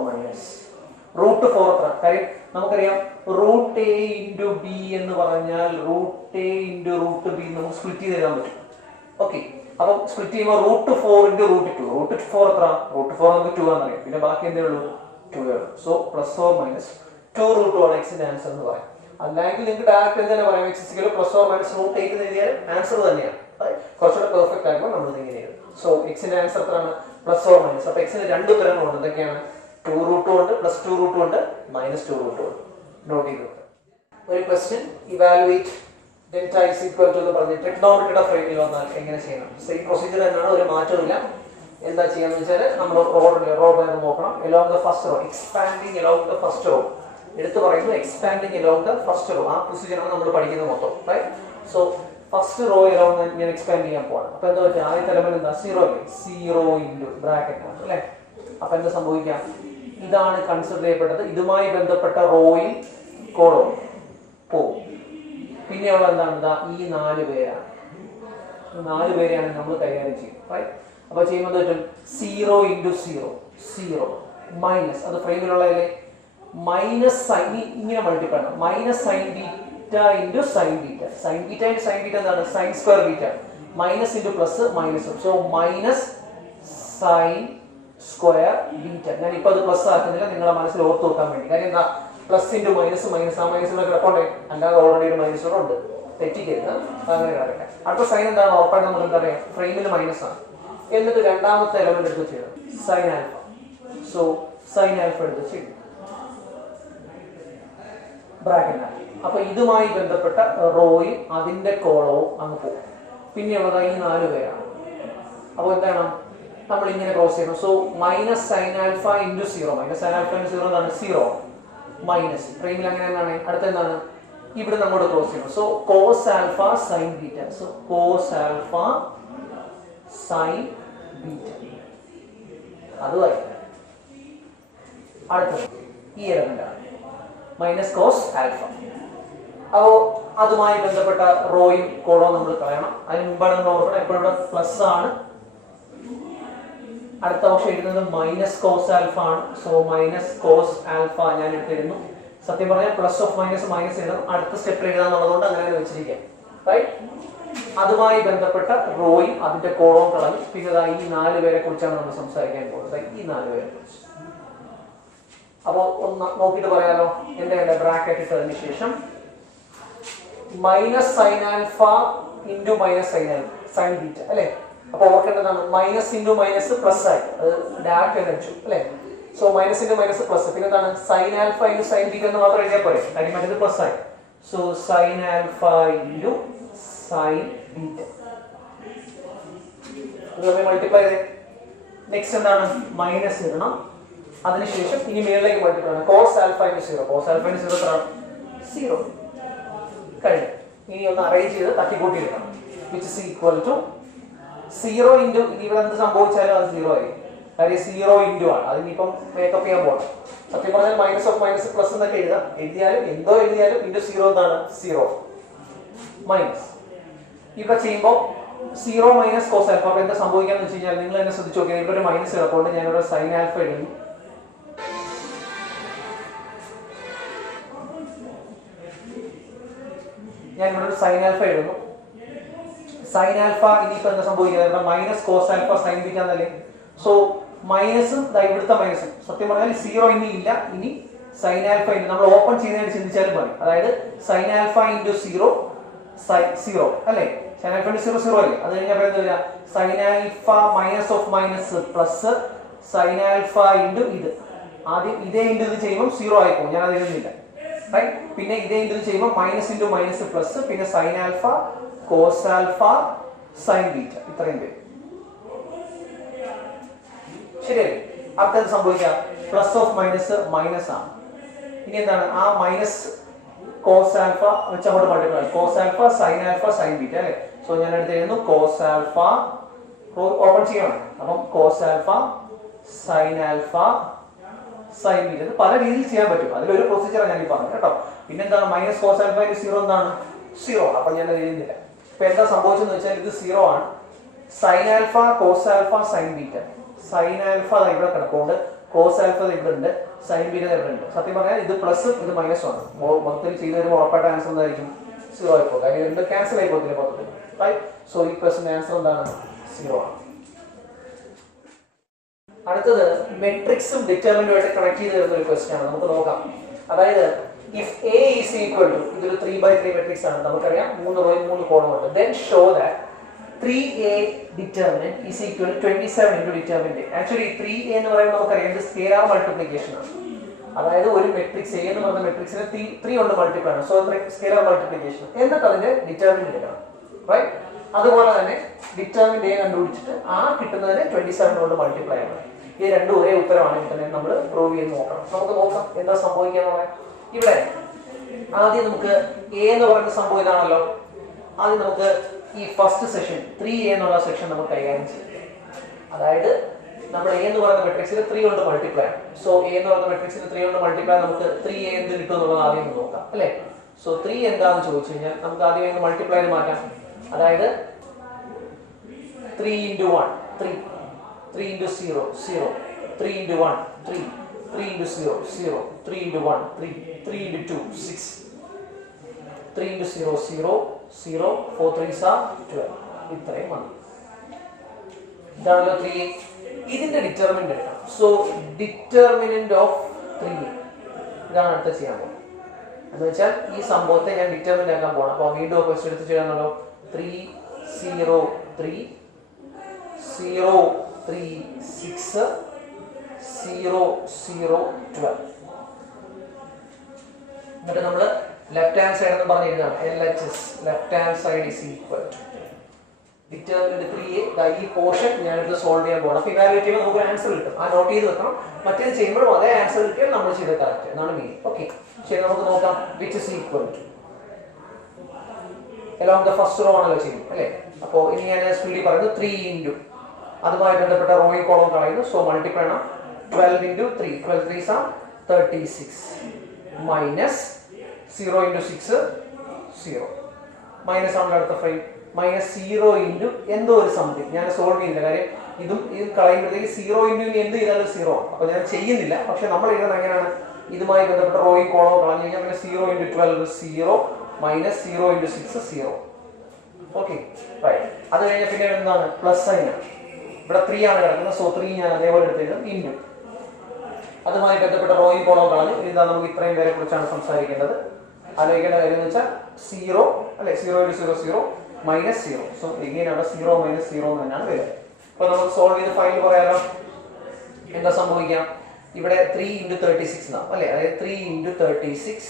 -√4 എത്ര? കാര്യം നമുക്കറിയാം √a into b എന്ന് പറഞ്ഞാൽ √a into √b നമുക്ക് സ്പ്ലിറ്റ് ചെയ്ത് എഴുതാൻ പറ്റും. ഓക്കെ. അപ്പം സ്പ്ലിറ്റ് ചെയ്യുമ്പോൾ √4 into √2. √4 എത്ര? √4 നമുക്ക് 2 ആണെന്നറിയാം. പിന്നെ ബാക്കി എന്തേ ഉള്ളൂ? 2 ഉള്ളൂ. സോ +or -2√2 ആണ് എക്സിന്റെ ആൻസർ എന്ന് പറയാം. അല്ലെങ്കിൽ നിങ്ങൾക്ക് ഡയറക്റ്റ് എന്ത് തന്നെ പറയാം? x +or -√8 എന്ന് എഴുതിയാൽ ആൻസർ തന്നെയാണ്. കുറച്ചുകൂടെ പെർഫെക്റ്റ് ആകുമ്പോൾ നമ്മൾ ഇങ്ങനെ എഴുതും. സോ എക്സിന്റെ ആൻസർ എത്രയാണ്? +or -. അപ്പൊ എക്സിന് 2 തരങ്ങളുണ്ട്. എന്തൊക്കെയാണ്? 2√2 ഉണ്ട്, +2√2 ഉണ്ട്, -2√2 ഉണ്ട്. നോട്ട് ചെയ്ത് നോക്കുക. ഒരു question evaluate delta is equal to എന്ന് പറഞ്ഞ് ട്രിഗണോമെട്രിയുടെ ഫ്രെയിമിൽ വന്നാൽ എങ്ങനെ ചെയ്യണം? സെയിം പ്രൊസീജിയർ തന്നെയാണ്, ഒരു മാറ്റമില്ല. എന്താ ചെയ്യാന്ന് വെച്ചാൽ നമ്മൾ റോ ബൈ റോ നോക്കണം. Along the first row, expanding along the first row എടുത്തു പറയുന്നു expanding along the first row. ആ പ്രൊസീജിയറാണ് നമ്മൾ പഠിക്കുന്നത് മൊത്തം. Right? So first row along ഞാൻ എക്സ്പാൻഡ് ചെയ്യാൻ പോവാണ്. അപ്പൊ എന്താ പറ്റുക? ആദ്യത്തെ എലമെന്റ് എന്താ? 0 അല്ലേ? 0 ഇൻറ്റു ബ്രാക്കറ്റ് ആണ് അല്ലേ? അപ്പൊ എന്താ സംഭവിക്കാം? ഇതാണ് കൺസിഡർ ചെയ്യപ്പെട്ടത്. ഇതുമായി ബന്ധപ്പെട്ട റോയിൽ കോളവും പോവും. പിന്നെയുള്ള എന്താണ്? എന്താ? ഈ 4 പേരാണ്. 4 പേരെയാണ് നമ്മൾ കൈകാര്യം ചെയ്യുന്നത്. റൈറ്റ്? അപ്പൊ ചെയ്യുമ്പോൾ പറ്റും 0 ഇൻറ്റു 0 0 മൈനസ്, അത് ഫ്രെയിമിലുള്ളതല്ലേ, മൈനസ് സൈൻ, ഇങ്ങനെ മൾട്ടിപ്ലൈ ആണ്, minus sine beta into sine beta. Sine beta into sine beta എന്താണ്? Sine square beta. Minus into plus minus. So minus sine square beta. ഞാൻ ഇപ്പൊ അത് പ്ലസ് ആക്കുന്നില്ല, നിങ്ങളെ മനസ്സിൽ ഓർത്ത് വെക്കാൻ വേണ്ടി. കാര്യം എന്താ? പ്ലസ് ഇൻറ്റു മൈനസ് മൈനസ്, ആ മൈനസിലൂടെ കിടപ്പുണ്ടേ, അല്ലാതെ ഓൾറെഡി ഒരു മൈനസ് കൂടെ ഉണ്ട്. തെറ്റിക്കരുത്, അങ്ങനെ കിടക്കാം. അടുത്ത സൈൻ എന്താണ്? ഉറപ്പായിട്ട് നമുക്ക് എന്താ പറയാ? ഫ്രെയിമിൽ മൈനസ് ആണ്. എന്നിട്ട് രണ്ടാമത്തെ എലമെന്റ് എടുത്ത് ചെയ്യണം, sine alpha. So sine alpha എടുത്ത് ചെയ്യും ബ്രാക്കറ്റ്. അപ്പൊ ഇതുമായി ബന്ധപ്പെട്ട റോയും അതിന്റെ കോളവും അങ്ങ് പോകും. പിന്നെയുള്ളത് ഈ 4 പേരാണ്. അപ്പോൾ എന്താണ്? നമ്മൾ ഇങ്ങനെ ക്രോസ് ചെയ്യണം. So minus sine alpha into 0. Minus sine alpha into 0 എന്താണ്? 0 മൈനസ്. ഫ്രെയിമിൽ അങ്ങനെ എന്താണ്? അടുത്ത എന്താണ്? ഇവിടെ നമ്മോട് ക്രോസ് ചെയ്യണം. So cos alpha sine beta. So cos alpha sine beta. അതുമായി അടുത്തത് ഈ എലമെന്റ് ആണ്, മൈനസ് കോസ് ആൽഫ. അപ്പോൾ അതുമായി ബന്ധപ്പെട്ട റോയും കോളവും നമ്മൾ കളയണം. അതിന് മുമ്പാണ് നമ്മൾ ഓർക്കണം, എപ്പോഴും ഇവിടെ പ്ലസ് ആണ്. അടുത്ത ഓപ്ഷൻ എഴുതുന്നത് മൈനസ് കോസ് ആൽഫ ആണ്. സോ മൈനസ് കോസ് ആൽഫ ഞാൻ എടുത്തിരുന്നു. സത്യം പറഞ്ഞാൽ പ്ലസ് ഓഫ് മൈനസ് മൈനസ് എഴുതണം, അടുത്ത സ്റ്റെപ്പിൽ എഴുതാന്നുള്ളതുകൊണ്ട് അങ്ങനെ വെച്ചിരിക്കാം. റൈറ്റ്? അതുമായി ബന്ധപ്പെട്ട റോയും അതിന്റെ കോളവും കളഞ്ഞു. പിന്നെ ഈ 4 പേരെ കുറിച്ചാണ് നമ്മൾ സംസാരിക്കാൻ പോകുന്നത്. ഈ 4 പേരെ കുറിച്ച്. അപ്പോൾ ഒന്ന് നോക്കിയിട്ട് പറയാലോ. എന്താ? ബ്രാക്കറ്റ് ഇട്ടതിന് ശേഷം minus sine alpha into minus sine beta അല്ലെ? അപ്പൊ ഓർക്കേണ്ടതാണ് മൈനസ് ഇൻറ്റു മൈനസ് പ്ലസ് ആയി, അത് ഡയറക്റ്റ് വെച്ചു അല്ലെ? So minus into minus plus. പിന്നെ എന്താണ്? Sine alpha into sine beta എന്ന് മാത്രം എഴുതിയാൽ പോരെ, കാര്യം മറ്റേത് പ്ലസ് ആയി. So sine alpha into sine beta multiply ചെയ്തേ. നെക്സ്റ്റ് എന്താണ്? മൈനസ് ഇടണം. അതിനുശേഷം ഇനി മേളിലേക്ക് മൾട്ടിപ്ലൈ ആണ്. Cos alpha into 0. Cos alpha into 0 എത്രയാണ്? 0 കഴിഞ്ഞു. ഇനി ഒന്ന് അറേഞ്ച് ചെയ്ത് തട്ടിക്കൂട്ടി എടുക്കണം. Which is equal to 0 into, ഇവിടെ എന്ത് സംഭവിച്ചാലും അത് 0 ആയി. കാര്യം 0 ഇൻറ്റു ആണ്. അതിനിപ്പം മേക്കപ്പ് ചെയ്യാൻ പോകണം. സത്യം പറഞ്ഞാൽ മൈനസ് ഓഫ് മൈനസ് പ്ലസ് എന്നൊക്കെ എഴുതിയാലും എന്തോ എഴുതിയാലും ഇൻറ്റു 0 എന്താണ്? 0 മൈനസ്. ഇവിടെ ചെയ്യുമ്പോൾ 0 മൈനസ് കോസ് ആൽഫ. അപ്പൊ എന്താ സംഭവിക്കാന്ന് വെച്ച് കഴിഞ്ഞാൽ നിങ്ങൾ എന്നെ ശ്രദ്ധിച്ചു നോക്കിയാൽ ഇവിടെ ഒരു മൈനസ് കിടപ്പുണ്ട്. ഞാനിവിടെ സൈൻ ആൽഫ എഴുതുന്നു. ഞാൻ ഇവിടെ ഒരു സൈൻ ആൽഫ എഴുതുന്നു. സൈൻ ആൽഫ ഇനിയിപ്പോ എന്താ സംഭവിക്കുന്നത്? Minus cos alpha sine beta എന്നല്ലേ? സോ മൈനസും ഇവിടുത്തെ മൈനസും. സത്യം പറഞ്ഞാൽ 0 ഇനി ഇല്ല. ഇനി സൈൻ ആൽഫ ഇൻറ്റു, നമ്മൾ ഓപ്പൺ ചെയ്യുന്നതിന് ചിന്തിച്ചാലും മതി. അതായത് സൈൻ ആൽഫ ഇൻറ്റു 0 0 അല്ലേ? സൈൻ ആൽഫ ഇൻറ്റു 0 0 അല്ലേ? അത് കഴിഞ്ഞാൽ എന്താ വരിക? Sine alpha minus of minus plus sine alpha into ഇത്. ആദ്യം ഇതേ ഇൻറ്റു ഇത് ചെയ്യുമ്പോൾ 0 ആയിപ്പോകും, ഞാൻ അത് എഴുതുന്നില്ല. റൈറ്റ്? പിന്നെ ഇതേ ഇൻറ്റു ചെയ്യുമ്പോൾ മൈനസ് ഇൻറ്റു മൈനസ് പ്ലസ്, പിന്നെ sine alpha cos alpha sine beta. ഇത്രയും പേര് ശരിയല്ലേ? അടുത്തത് സംഭവിക്കാം പ്ലസ് ഓഫ് മൈനസ് മൈനസ് ആണ്. ഇനി എന്താണ്? ആ മൈനസ് കോസ് ആൽഫ വെച്ച് അങ്ങോട്ട് multiply. Cos alpha sine alpha sine beta അല്ലേ? സോ ഞാൻ എടുത്ത് എഴുതുന്നു കോസ് ആൽഫ, ഓപ്പൺ ചെയ്യണം. അപ്പം cos alpha sine alpha sine beta. ഇത് പല രീതിയിൽ ചെയ്യാൻ പറ്റും. അതിലൊരു പ്രൊസീജിയറാണ് ഞാൻ ഈ പറഞ്ഞത് കേട്ടോ. പിന്നെ എന്താണ്? മൈനസ് കോസ് ആൽഫ ഇൻറ്റു 0 എന്താണ്? 0. അപ്പൊ ഞാൻ എഴുതുന്നില്ല. ഇപ്പൊ എന്താ സംഭവിച്ചെന്ന് വെച്ചാൽ ഇത് 0 ആണ്. Sine alpha cos alpha sine beta. Sine alpha ഇവിടെ കിടക്കുന്നുണ്ട്, കോസ് ആൽഫ ഇവിടെ ഉണ്ട്, സൈൻ ബീറ്റ ഇവിടെ ഉണ്ട്. സത്യം പറഞ്ഞാൽ ഇത് പ്ലസ് ഇത് മൈനസ് ആണ്. മൊത്തത്തിൽ ചെയ്ത് വരുമ്പോൾ ഉറപ്പായിട്ട് ആൻസർ എന്തായിരിക്കും? 0 ആയിപ്പോ. കാര്യം രണ്ട് ക്യാൻസൽ ആയി പോകത്തില്ല മൊത്തത്തിൽ. റൈറ്റ്? സോ ഈ ക്വസ്റ്റിന്റെ ആൻസർ എന്താണ്? 0 ആണ്. അടുത്തത് മെട്രിക്സും ഡിറ്റർമിനുമായിട്ട് കണക്ട് ചെയ്ത് വരുന്ന ഒരു ക്വസ്റ്റ്യൻ ആണ്. നമുക്ക് നോക്കാം. അതായത് if A is equal to, ഇതൊരു 3/3 മെട്രിക്സ് ആണ്, നമുക്കറിയാം 3 റോയും 3 കോളവും ഉണ്ട്. then show that 3A determinant is equal to 27 into determinant. Actually 3A എന്ന് പറയുമ്പോൾ നമുക്കറിയാം ഇത് സ്കെയിലാർ മൾട്ടിപ്ലിക്കേഷൻ ആണ്. അതായത് ഒരു മെട്രിക്സ് A എന്ന് പറയുന്ന മെട്രിക്സിനെ 3 കൊണ്ട് മൾട്ടിപ്ലൈ ആണ്. So scalar multiplication. എന്നിട്ട് അതിന്റെ ഡിറ്റർമിനന്റ് എടുക്കണം. റൈറ്റ്? അതുപോലെ തന്നെ ഡിറ്റർമിനന്റ് A കണ്ടുപിടിച്ചിട്ട് ആ കിട്ടുന്നതിനെ 27 കൊണ്ട് മൾട്ടിപ്ലൈ ആണ്. ഈ രണ്ടും ഒരേ ഉത്തരമാണ് കിട്ടുന്നത്. നമ്മൾ പ്രൂവ് ചെയ്ത് നോക്കണം. നമുക്ക് നോക്കാം എന്താ സംഭവിക്കാന്ന് പറയാം. ഇവിടെ ആദ്യം നമുക്ക് എ എന്ന് പറയുന്ന സംഭവം ഇതാണല്ലോ. ആദ്യം നമുക്ക് ഈ ഫസ്റ്റ് സെഷൻ 3A എന്നുള്ള സെക്ഷൻ നമുക്ക് കൈകാര്യം ചെയ്യാം. അതായത് നമ്മൾ എ എന്ന് പറയുന്ന മെട്രിക്സിന് 3 കൊണ്ട് മൾട്ടിപ്ലൈ ആണ്. സോ എ എന്ന് പറയുന്ന മെട്രിക്സിന് 3 കൊണ്ട് മൾട്ടിപ്ലൈ നമുക്ക് 3A എന്ത് കിട്ടും എന്നുള്ളത് ആദ്യം നോക്കാം അല്ലേ. സോ 3 എന്താണെന്ന് ചോദിച്ചു കഴിഞ്ഞാൽ നമുക്ക് ആദ്യം മൾട്ടിപ്ലൈ മാറ്റാം. അതായത് 3 into 1 3 3 into 0 0 3 into 1 3 3 into 0 0 3 into 1 3 3 into 2 6 3 into 0 0 0 4 3s are 12. ഇത്രയും മതി. ഇതാണല്ലോ 3A. ഇതിന്റെ ഡിറ്റർമിനന്റ് എടുക്കാം. സോ ഡിറ്റർമിനന്റ് ഓഫ് 3A ഇതാണ് അടുത്ത ചെയ്യാൻ പോകുന്നത്. എന്ന് വെച്ചാൽ ഈ സംഭവത്തെ ഞാൻ ഡിറ്റർമിനന്റ് ആക്കാൻ പോകണം. അപ്പോൾ വീണ്ടും ക്വസ്റ്റ്യൻ എടുത്ത് ചെയ്യാന്നുള്ളൂ. 3 0 3 0 3 6 0 0 12. എന്നിട്ട് നമ്മൾ ലെഫ്റ്റ് ഹാൻഡ് സൈഡ് എന്ന് പറഞ്ഞ് എഴുതാണ്. LHS left hand side is equal to determinant 3A. ഈ പോർഷൻ ഞാനിത് സോൾവ് ചെയ്യാൻ പോകണം. അപ്പോൾ ഇവാലുവേറ്റ് ചെയ്യുമ്പോൾ നമുക്ക് ആൻസർ കിട്ടും. ആ നോട്ട് ചെയ്ത് വെക്കണം. മറ്റേത് ചെയ്യുമ്പോഴും അതേ ആൻസർ കിട്ടിയാൽ നമ്മൾ ചെയ്ത് കറക്റ്റ് എന്നാണ് മീൻ. ഓക്കെ, ശരി, നമുക്ക് നോക്കാം. Which is equal to along the first row ആണല്ലോ ചെയ്യും അല്ലേ. അപ്പോൾ ഇനി ഞാൻ സ്പീഡിൽ പറയുന്നു 3 into അതുമായി ബന്ധപ്പെട്ട റോയും കോളവും കളയുന്നു. സോ മൾട്ടിപ്ലൈ ആണ് 12 into 3 12 3s are 36 minus 0 into 6 0 minus ആണല്ലോ അടുത്ത ഫ്രെയിം. മൈനസ് 0 into എന്തോ ഒരു സംതിങ് ഞാൻ സോൾവ് ചെയ്യുന്നില്ല. കാര്യം ഇതും ഇത് കളയുമ്പോഴത്തേക്ക് 0 into എന്ത് ചെയ്താലും 0 ആണ്. അപ്പോൾ ഞാൻ ചെയ്യുന്നില്ല. പക്ഷെ നമ്മൾ എഴുതുന്നത് എങ്ങനെയാണ്? ഇതുമായി ബന്ധപ്പെട്ട റോയും കോളവും കളഞ്ഞു കഴിഞ്ഞാൽ പിന്നെ 0 into 12 0 minus 0 into 6 0. Okay, right. അത് കഴിഞ്ഞാൽ പിന്നെ എന്താണ്? പ്ലസ് സൈൻ ആണ്. ഇവിടെ 3 ആണ് കിടക്കുന്നത്. സോ 3 ഞാൻ അതേപോലെ എടുത്തിരുന്നു ഇൻറ്റു അതുമായി ബന്ധപ്പെട്ട റോയും കോളവും കളഞ്ഞു. ഇതാ നമുക്ക് ഇത്രയും പേരെ കുറിച്ചാണ് സംസാരിക്കേണ്ടത്. ആലോചിക്കേണ്ട കാര്യം എന്ന് വെച്ചാൽ 0 അല്ലെ 0 into 0 0 മൈനസ് 0. സോ എഗെയിൻ അവിടെ 0 മൈനസ് 0 എന്ന് തന്നെയാണ് വരിക. അപ്പോൾ നമുക്ക് സോൾവ് ചെയ്ത് ഫൈനൽ പറയാലോ. എന്താ സംഭവിക്കാം? ഇവിടെ 3 into 36 എന്നാണ് അല്ലേ. അതായത് 3 into 36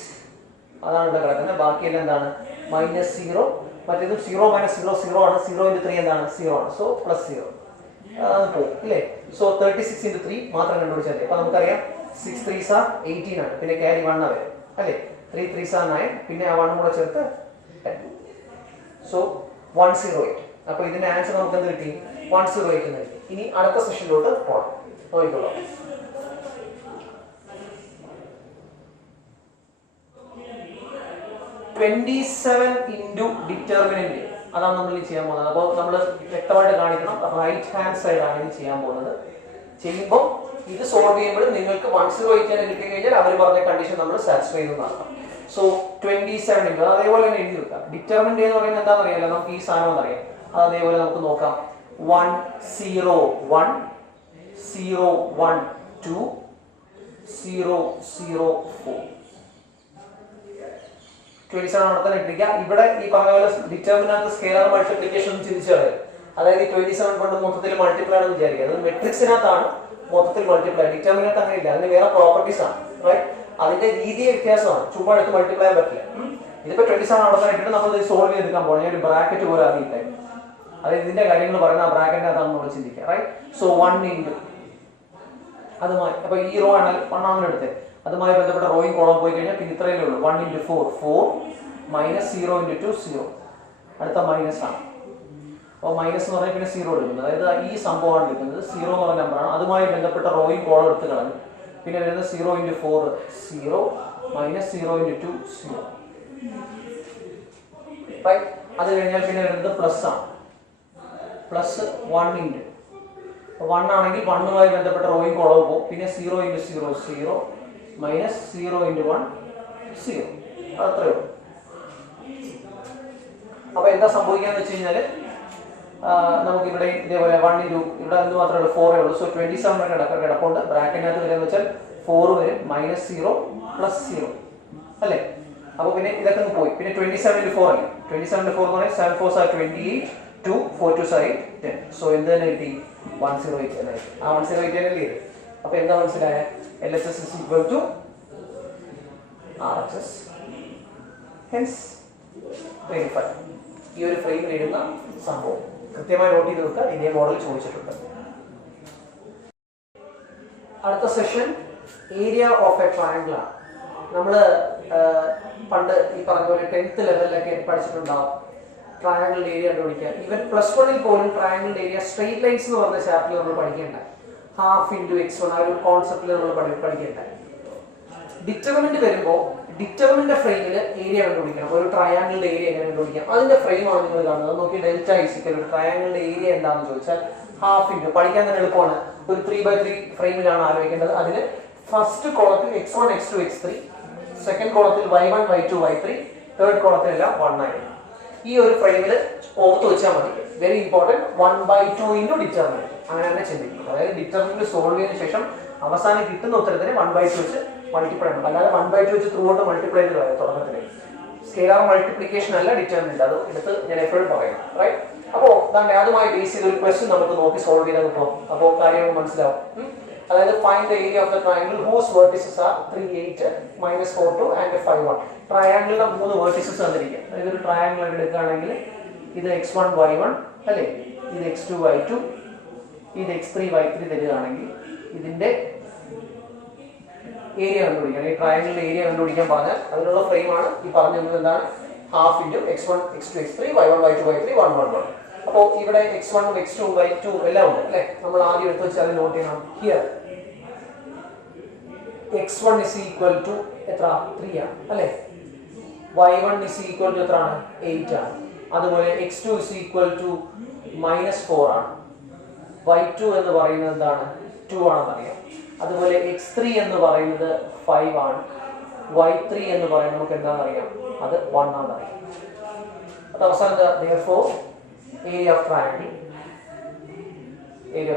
അതാണ് ഇവിടെ കിടക്കുന്നത്. ബാക്കിയെല്ലാം എന്താണ്? മൈനസ് 0. മറ്റേത് 0 മൈനസ് 0 0 ആണ്. 0 into 3 എന്താണ്? 0 ആണ്. സോ പ്ലസ് 0 അത് പോകും ഇല്ലേ. സോ 36 into 3 മാത്രം കണ്ടുപിടിച്ചാൽ മതി. അപ്പോൾ നമുക്കറിയാം 6 3s are 18 ആണ്. പിന്നെ ക്യാരി 1 വരും അല്ലേ. 3 3s are 9. പിന്നെ ആ 1 കൂടെ ചേർത്ത് 10. സോ 108. അപ്പോൾ ഇതിന്റെ ആൻസർ നമുക്ക് എന്ത് കിട്ടി? 108 എന്ന് കിട്ടി. ഇനി അടുത്ത സെഷനിലോട്ട് പോകാം. നോക്കിക്കോളാം. 27 into ഡിറ്റർമിനന്റ് അതാണ് നമ്മൾ ചെയ്യാൻ പോകുന്നത്. അപ്പോൾ നമ്മൾ വ്യക്തമായിട്ട് കാണിക്കണം. റൈറ്റ് ഹാൻഡ് സൈഡ് ആണ് ഇത് ചെയ്യാൻ പോകുന്നത്. ചെയ്യുമ്പോൾ ഇത് സോൾവ് ചെയ്യുമ്പോൾ നിങ്ങൾക്ക് 108 തന്നെ കിട്ടി കഴിഞ്ഞാൽ അവർ പറഞ്ഞ കണ്ടീഷൻ നമ്മൾ സാറ്റിസ്ഫൈ ചെയ്യുന്നതാണ്. സോ 27 into അതേപോലെ തന്നെ എഴുതി വെക്കാം. ഡിറ്റർമിനന്റ് എന്ന് പറയുന്നത് എന്താണെന്ന് അറിയാലോ. നമുക്ക് ഈ സാധനം എന്നറിയാം. അത് അതേപോലെ നമുക്ക് നോക്കാം. 1 0 1 0 1 2 0 0 4 27 അവിടെ തന്നെ ഇട്ടിരിക്കുക. ഇവിടെ ഈ പറഞ്ഞ പോലെ ഡിറ്റർമിനന്റ് സ്കെയിലർ മൾട്ടിപ്ലിക്കേഷൻ ചിന്തിച്ചു കളയും. അതായത് ഈ 27 കൊണ്ട് മൊത്തത്തിൽ മൾട്ടിപ്ലൈ ആണെന്ന് വിചാരിക്കുക. അത് മെട്രിക്സിനകത്താണ് മൊത്തത്തിൽ മൾട്ടിപ്ലൈ. ഡിറ്റർമിനന്റ് അങ്ങനെ ഇല്ല. അതിന് വേറെ പ്രോപ്പർട്ടീസ് ആണ്. റൈറ്റ്, അതിന്റെ രീതി വ്യത്യാസമാണ്. ചുമ്മാ എടുത്ത് മൾട്ടിപ്ലൈ ചെയ്യാൻ പറ്റില്ല. ഇതിപ്പോ 27 അവിടെ തന്നെ ഇട്ടിട്ട് നമ്മൾ സോൾവ് ചെയ്തെടുക്കാൻ പോകണം. ഞാൻ ഒരു ബ്രാക്കറ്റ് പോലെ ആക്കിയിട്ടേ. അതായത് ഇതിന്റെ കാര്യങ്ങൾ പറയുന്ന ആ ബ്രാക്കറ്റിനകത്താണ് നമ്മൾ ചിന്തിക്കുക. റൈറ്റ്, സോ 1 into അതുമായി അപ്പൊ ഈ റോ ആണ് 1 ആണല്ലോ എടുത്തത്. അതുമായി ബന്ധപ്പെട്ട റോയും കോളം പോയി കഴിഞ്ഞാൽ പിന്നെ ഇത്രയല്ലേ ഉള്ളൂ. 1 into 4 4 മൈനസ് 0 into 2 0. അടുത്ത മൈനസ് ആണ്. അപ്പോൾ മൈനസ് എന്ന് പറഞ്ഞാൽ പിന്നെ 0 എടുക്കുന്നത്. അതായത് ഈ സംഭവമാണ് എടുക്കുന്നത്. 0 എന്ന് പറഞ്ഞ നമ്പറാണ്. അതുമായി ബന്ധപ്പെട്ട റോയും കോളം എടുത്ത് കളഞ്ഞു. പിന്നെ വരുന്നത് 0 into 4 0 മൈനസ് 0 into 2 0. റൈറ്റ്, അത് കഴിഞ്ഞാൽ പിന്നെ വരുന്നത് പ്ലസ് ആണ്. പ്ലസ് 1 into 1 ആണെങ്കിൽ 1മായി ബന്ധപ്പെട്ട റോയും കോളവും പോകും. പിന്നെ 0 into 0 0 മൈനസ് 0 into 1 0. അത്രയേ ഉള്ളൂ. അപ്പൊ എന്താ സംഭവിക്കാന്ന് വെച്ച് കഴിഞ്ഞാൽ നമുക്ക് ഇവിടെ ഇതേപോലെ 1 into ഇവിടെ എന്ത് മാത്രമേ ഉള്ളൂ 4 ഉള്ളൂ. സോ 27 കിടപ്പുണ്ട്. ബ്രാക്കറ്റിനകത്ത് വരുന്നത് വെച്ചാൽ 4 വരും മൈനസ് 0 പ്ലസ് 0 അല്ലേ. അപ്പോൾ പിന്നെ ഇതൊക്കെ ഒന്ന് പോയി. പിന്നെ 27 into 4 അല്ലേ. 27 into 4 എന്ന് പറഞ്ഞാൽ 7 4s are 28 2 4 2s are 8 10. So എന്ത് തന്നെ കിട്ടി? 108 തന്നെ. ആ 108 തന്നെ ഇത്. അപ്പൊ എന്താ മനസ്സിലായ? LHS is equal to RHS. Hence verify. ഈ ഒരു ഫ്രെയിമിൽ എഴുതുന്ന സംഭവം കൃത്യമായി നോട്ട് ചെയ്ത് വെക്കുക. ഇതേ മോഡൽ ചോദിച്ചിട്ടുണ്ട്. അടുത്ത session area of A triangle ആണ്. നമ്മൾ പണ്ട് ഈ പറഞ്ഞ പോലെ 10th ലെവലിലൊക്കെ പഠിച്ചിട്ടുണ്ടാവും ട്രയാങ്കിൾ ഏരിയ കണ്ടുപിടിക്കുക. ഈവൻ +1 പോലും ട്രയാങ്കിൾ ഏരിയ സ്ട്രെയിറ്റ് ലൈൻസ് എന്ന് പറഞ്ഞ ചാപ്റ്ററിൽ നമ്മൾ പഠിക്കേണ്ട ½ × x1 ആ ഒരു കോൺസെപ്റ്റിൽ നമ്മൾ പഠിക്കേണ്ട. ഡിറ്റർമിനന്റ് വരുമ്പോൾ ഡിറ്റർമിനന്റ് ഫ്രെയിമിൽ ഏരിയ കണ്ടുപിടിക്കണം. ഒരു ട്രയാങ്കിളിന്റെ ഏരിയ എങ്ങനെ കണ്ടുപിടിക്കാം, അതിന്റെ ഫ്രെയിമാണ് നിങ്ങൾ കാണുന്നത്. നോക്കി ഡെൽറ്റ ഇസിക്കൽ ഒരു ട്രയാങ്കിളിന്റെ ഏരിയ എന്താണെന്ന് ചോദിച്ചാൽ ½ പഠിക്കാൻ തന്നെ എളുപ്പമാണ്. ഒരു 3x3 ഫ്രെയിമിലാണ് ആലോചിക്കേണ്ടത്. അതിന് ഫസ്റ്റ് കോളത്തിൽ x1 x2 x3, സെക്കൻഡ് കോളത്തിൽ y1 y2 y3, തേർഡ് കോളത്തിൽ എല്ലാം 1 ആയിരുന്നു. ഈ ഒരു ഫ്രെയിമിൽ ഓർത്ത് വെച്ചാൽ മതി. Very important 1/2 into determinant. അങ്ങനെ തന്നെ ചിന്തിക്കും. അതായത് ഡിറ്റർമിനന്റ് സോൾവ് ചെയ്തതിനു ശേഷം അവസാനം കിട്ടുന്ന ഉത്തരത്തിന് 1/2 വെച്ച് മൾട്ടിപ്ലൈ ചെയ്യണം. അല്ലാതെ 1/2 വെച്ച് ത്രൂ ഔട്ട് മൾട്ടിപ്ലൈ ചെയ്ത് പറയാം. തുടക്കത്തിൽ സ്കെയിലാർ മൾട്ടിപ്ലിക്കേഷൻ അല്ല ഡിറ്റർമിനന്റ്. അത് എടുത്ത് ഞാൻ എപ്പോഴും പറയാം. റൈറ്റ്. അപ്പോൾ അതുമായി ബേസ് ചെയ്ത ഒരു ക്വസ്റ്റ്യൻ നമുക്ക് നോക്കി സോൾവ് ചെയ്താൽ കിട്ടും. അപ്പോൾ കാര്യങ്ങൾ മനസ്സിലാവും. അതായത് find the area of the triangle whose vertices are 3 8 -4 2 and 5 1. ട്രയാങ്കിളിന്റെ 3 വെർട്ടിസസ് തന്നിരിക്കും. അതായത് ഒരു ട്രയാങ്കിൾ എടുക്കുകയാണെങ്കിൽ ഇത് x1 y1 അല്ലേ, ഇത് x2 y2, ഇത് x3 y3 തരികയാണെങ്കിൽ ഇതിന്റെ ഏരിയ കണ്ടുപിടിക്കണം. ഈ ട്രയാങ്കിളിന്റെ ഏരിയ കണ്ടുപിടിക്കാൻ പറഞ്ഞാൽ അതിനുള്ള ഫ്രെയിമാണ് ഈ പറഞ്ഞത്. എന്താണ് ½ × x1 x2 x3 y1 y2 y3 1 1 1. അപ്പോൾ ഇവിടെ x1 x2 y2 എല്ലാം ഉണ്ട് അല്ലേ. നമ്മൾ ആദ്യം എടുത്ത് വെച്ചാൽ നോട്ട് ചെയ്യണം. Here x1 is equal to എത്ര 3 ആണ് അല്ലേ, y1 is equal to എത്രയാണ് 8 ആണ്. അതുപോലെ x2 is equal to -4 ആണ്. y2 എന്ന് പറയുന്നത് എന്താണ് 2 ആണെന്ന് അറിയാം. അതുപോലെ x3 എന്ന് പറയുന്നത് 5 ആണ്. y3 എന്ന് പറയുന്നത് നമുക്ക് എന്താണെന്ന് അറിയാം, അത് 1 ആണെന്ന് അറിയാം. അത് അവസാനം therefore area of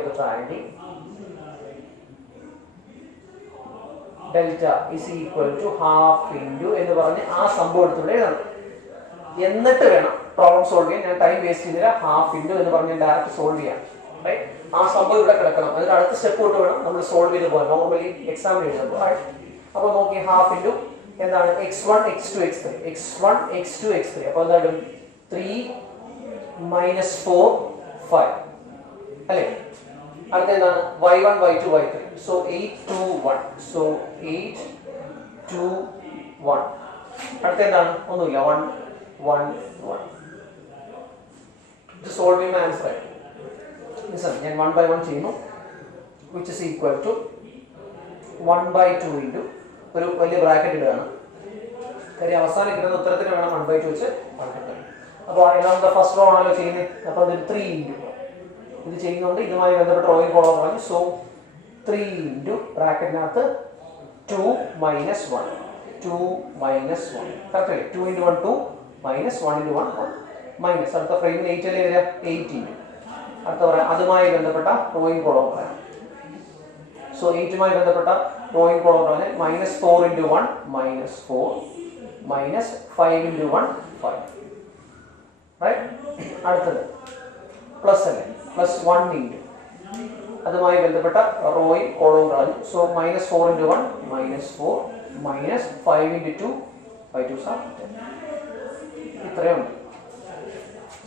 the triangle delta is equal to ½ into എന്ന് പറഞ്ഞ് ആ സംഭവം എടുത്തുകൊണ്ട് എഴുതണം. എന്നിട്ട് വേണം പ്രോബ്ലം സോൾവ് ചെയ്യാൻ. ഞാൻ ടൈം വേസ്റ്റ് ചെയ്തില്ല. ½ into എന്ന് പറഞ്ഞ് ഡയറക്റ്റ് സോൾവ് ചെയ്യാം. റൈറ്റ്. ആ സംഭവം ഇവിടെ കിടക്കണം. അതിന്റെ അടുത്ത സ്റ്റെപ്പ് തൊട്ട് വേണം നമ്മൾ സോൾവ് ചെയ്ത് പോകാൻ. നോർമലി എക്സാമിന് എഴുതുമ്പോൾ അപ്പോൾ നോക്കി ½ into എന്താണ് x1 x2 x3 x1 x2 x3. അപ്പോൾ എന്താണ് 3 -4 5 അല്ലേ. അടുത്ത എന്താണ് y1 y2 y3. So 8 2 1. So 8 2 1. അടുത്ത എന്താണ് ഒന്നുമില്ല 1 1 1. ഇത് സോൾവ് ചെയ്യുന്ന ആൻസർ ആയി. ഞാൻ 1 by 1 ചെയ്യുന്നു. which is equal to 1/2 into ഒരു വലിയ ബ്രാക്കറ്റ് ഇടുകയാണ്. കാര്യം അവസാനം കിട്ടുന്ന ഉത്തരത്തിന് വേണം 1/2 വെച്ച് കണക്കിട്ട്. അപ്പോൾ ഏതാണ്ട് ഫസ്റ്റ് റോ ആണല്ലോ ചെയ്യുന്നത്. അപ്പോൾ അത് 3 into ഇത് ചെയ്യുന്നുണ്ട്. ഇതുമായി ബന്ധപ്പെട്ട റോയിൽ കോളം പറഞ്ഞു. സോ 3 into ബ്രാക്കറ്റിനകത്ത് 2 - 1 2 - 1 കറക്റ്റ് അല്ലേ. 2 into 1 2 -1 into 1 1 മൈനസ്. അടുത്ത ഫ്രെയിമിൽ 8 അല്ലേ വരിക 8 into അടുത്ത പറയാം അതുമായി ബന്ധപ്പെട്ട റോയിങ് കോളം പറയാം. സോ 8മായി ബന്ധപ്പെട്ട റോയിങ് കോളം പറഞ്ഞാൽ -4 into 1 -4 -5 into 1 5. റൈറ്റ്. അടുത്തത് പ്ലസ് അല്ലേ, +1 into അതുമായി ബന്ധപ്പെട്ട റോയിങ് കോളം പറഞ്ഞു. So -4 into 1 -4 -5 into 2 5 2 10. ഇത്രയുണ്ട്.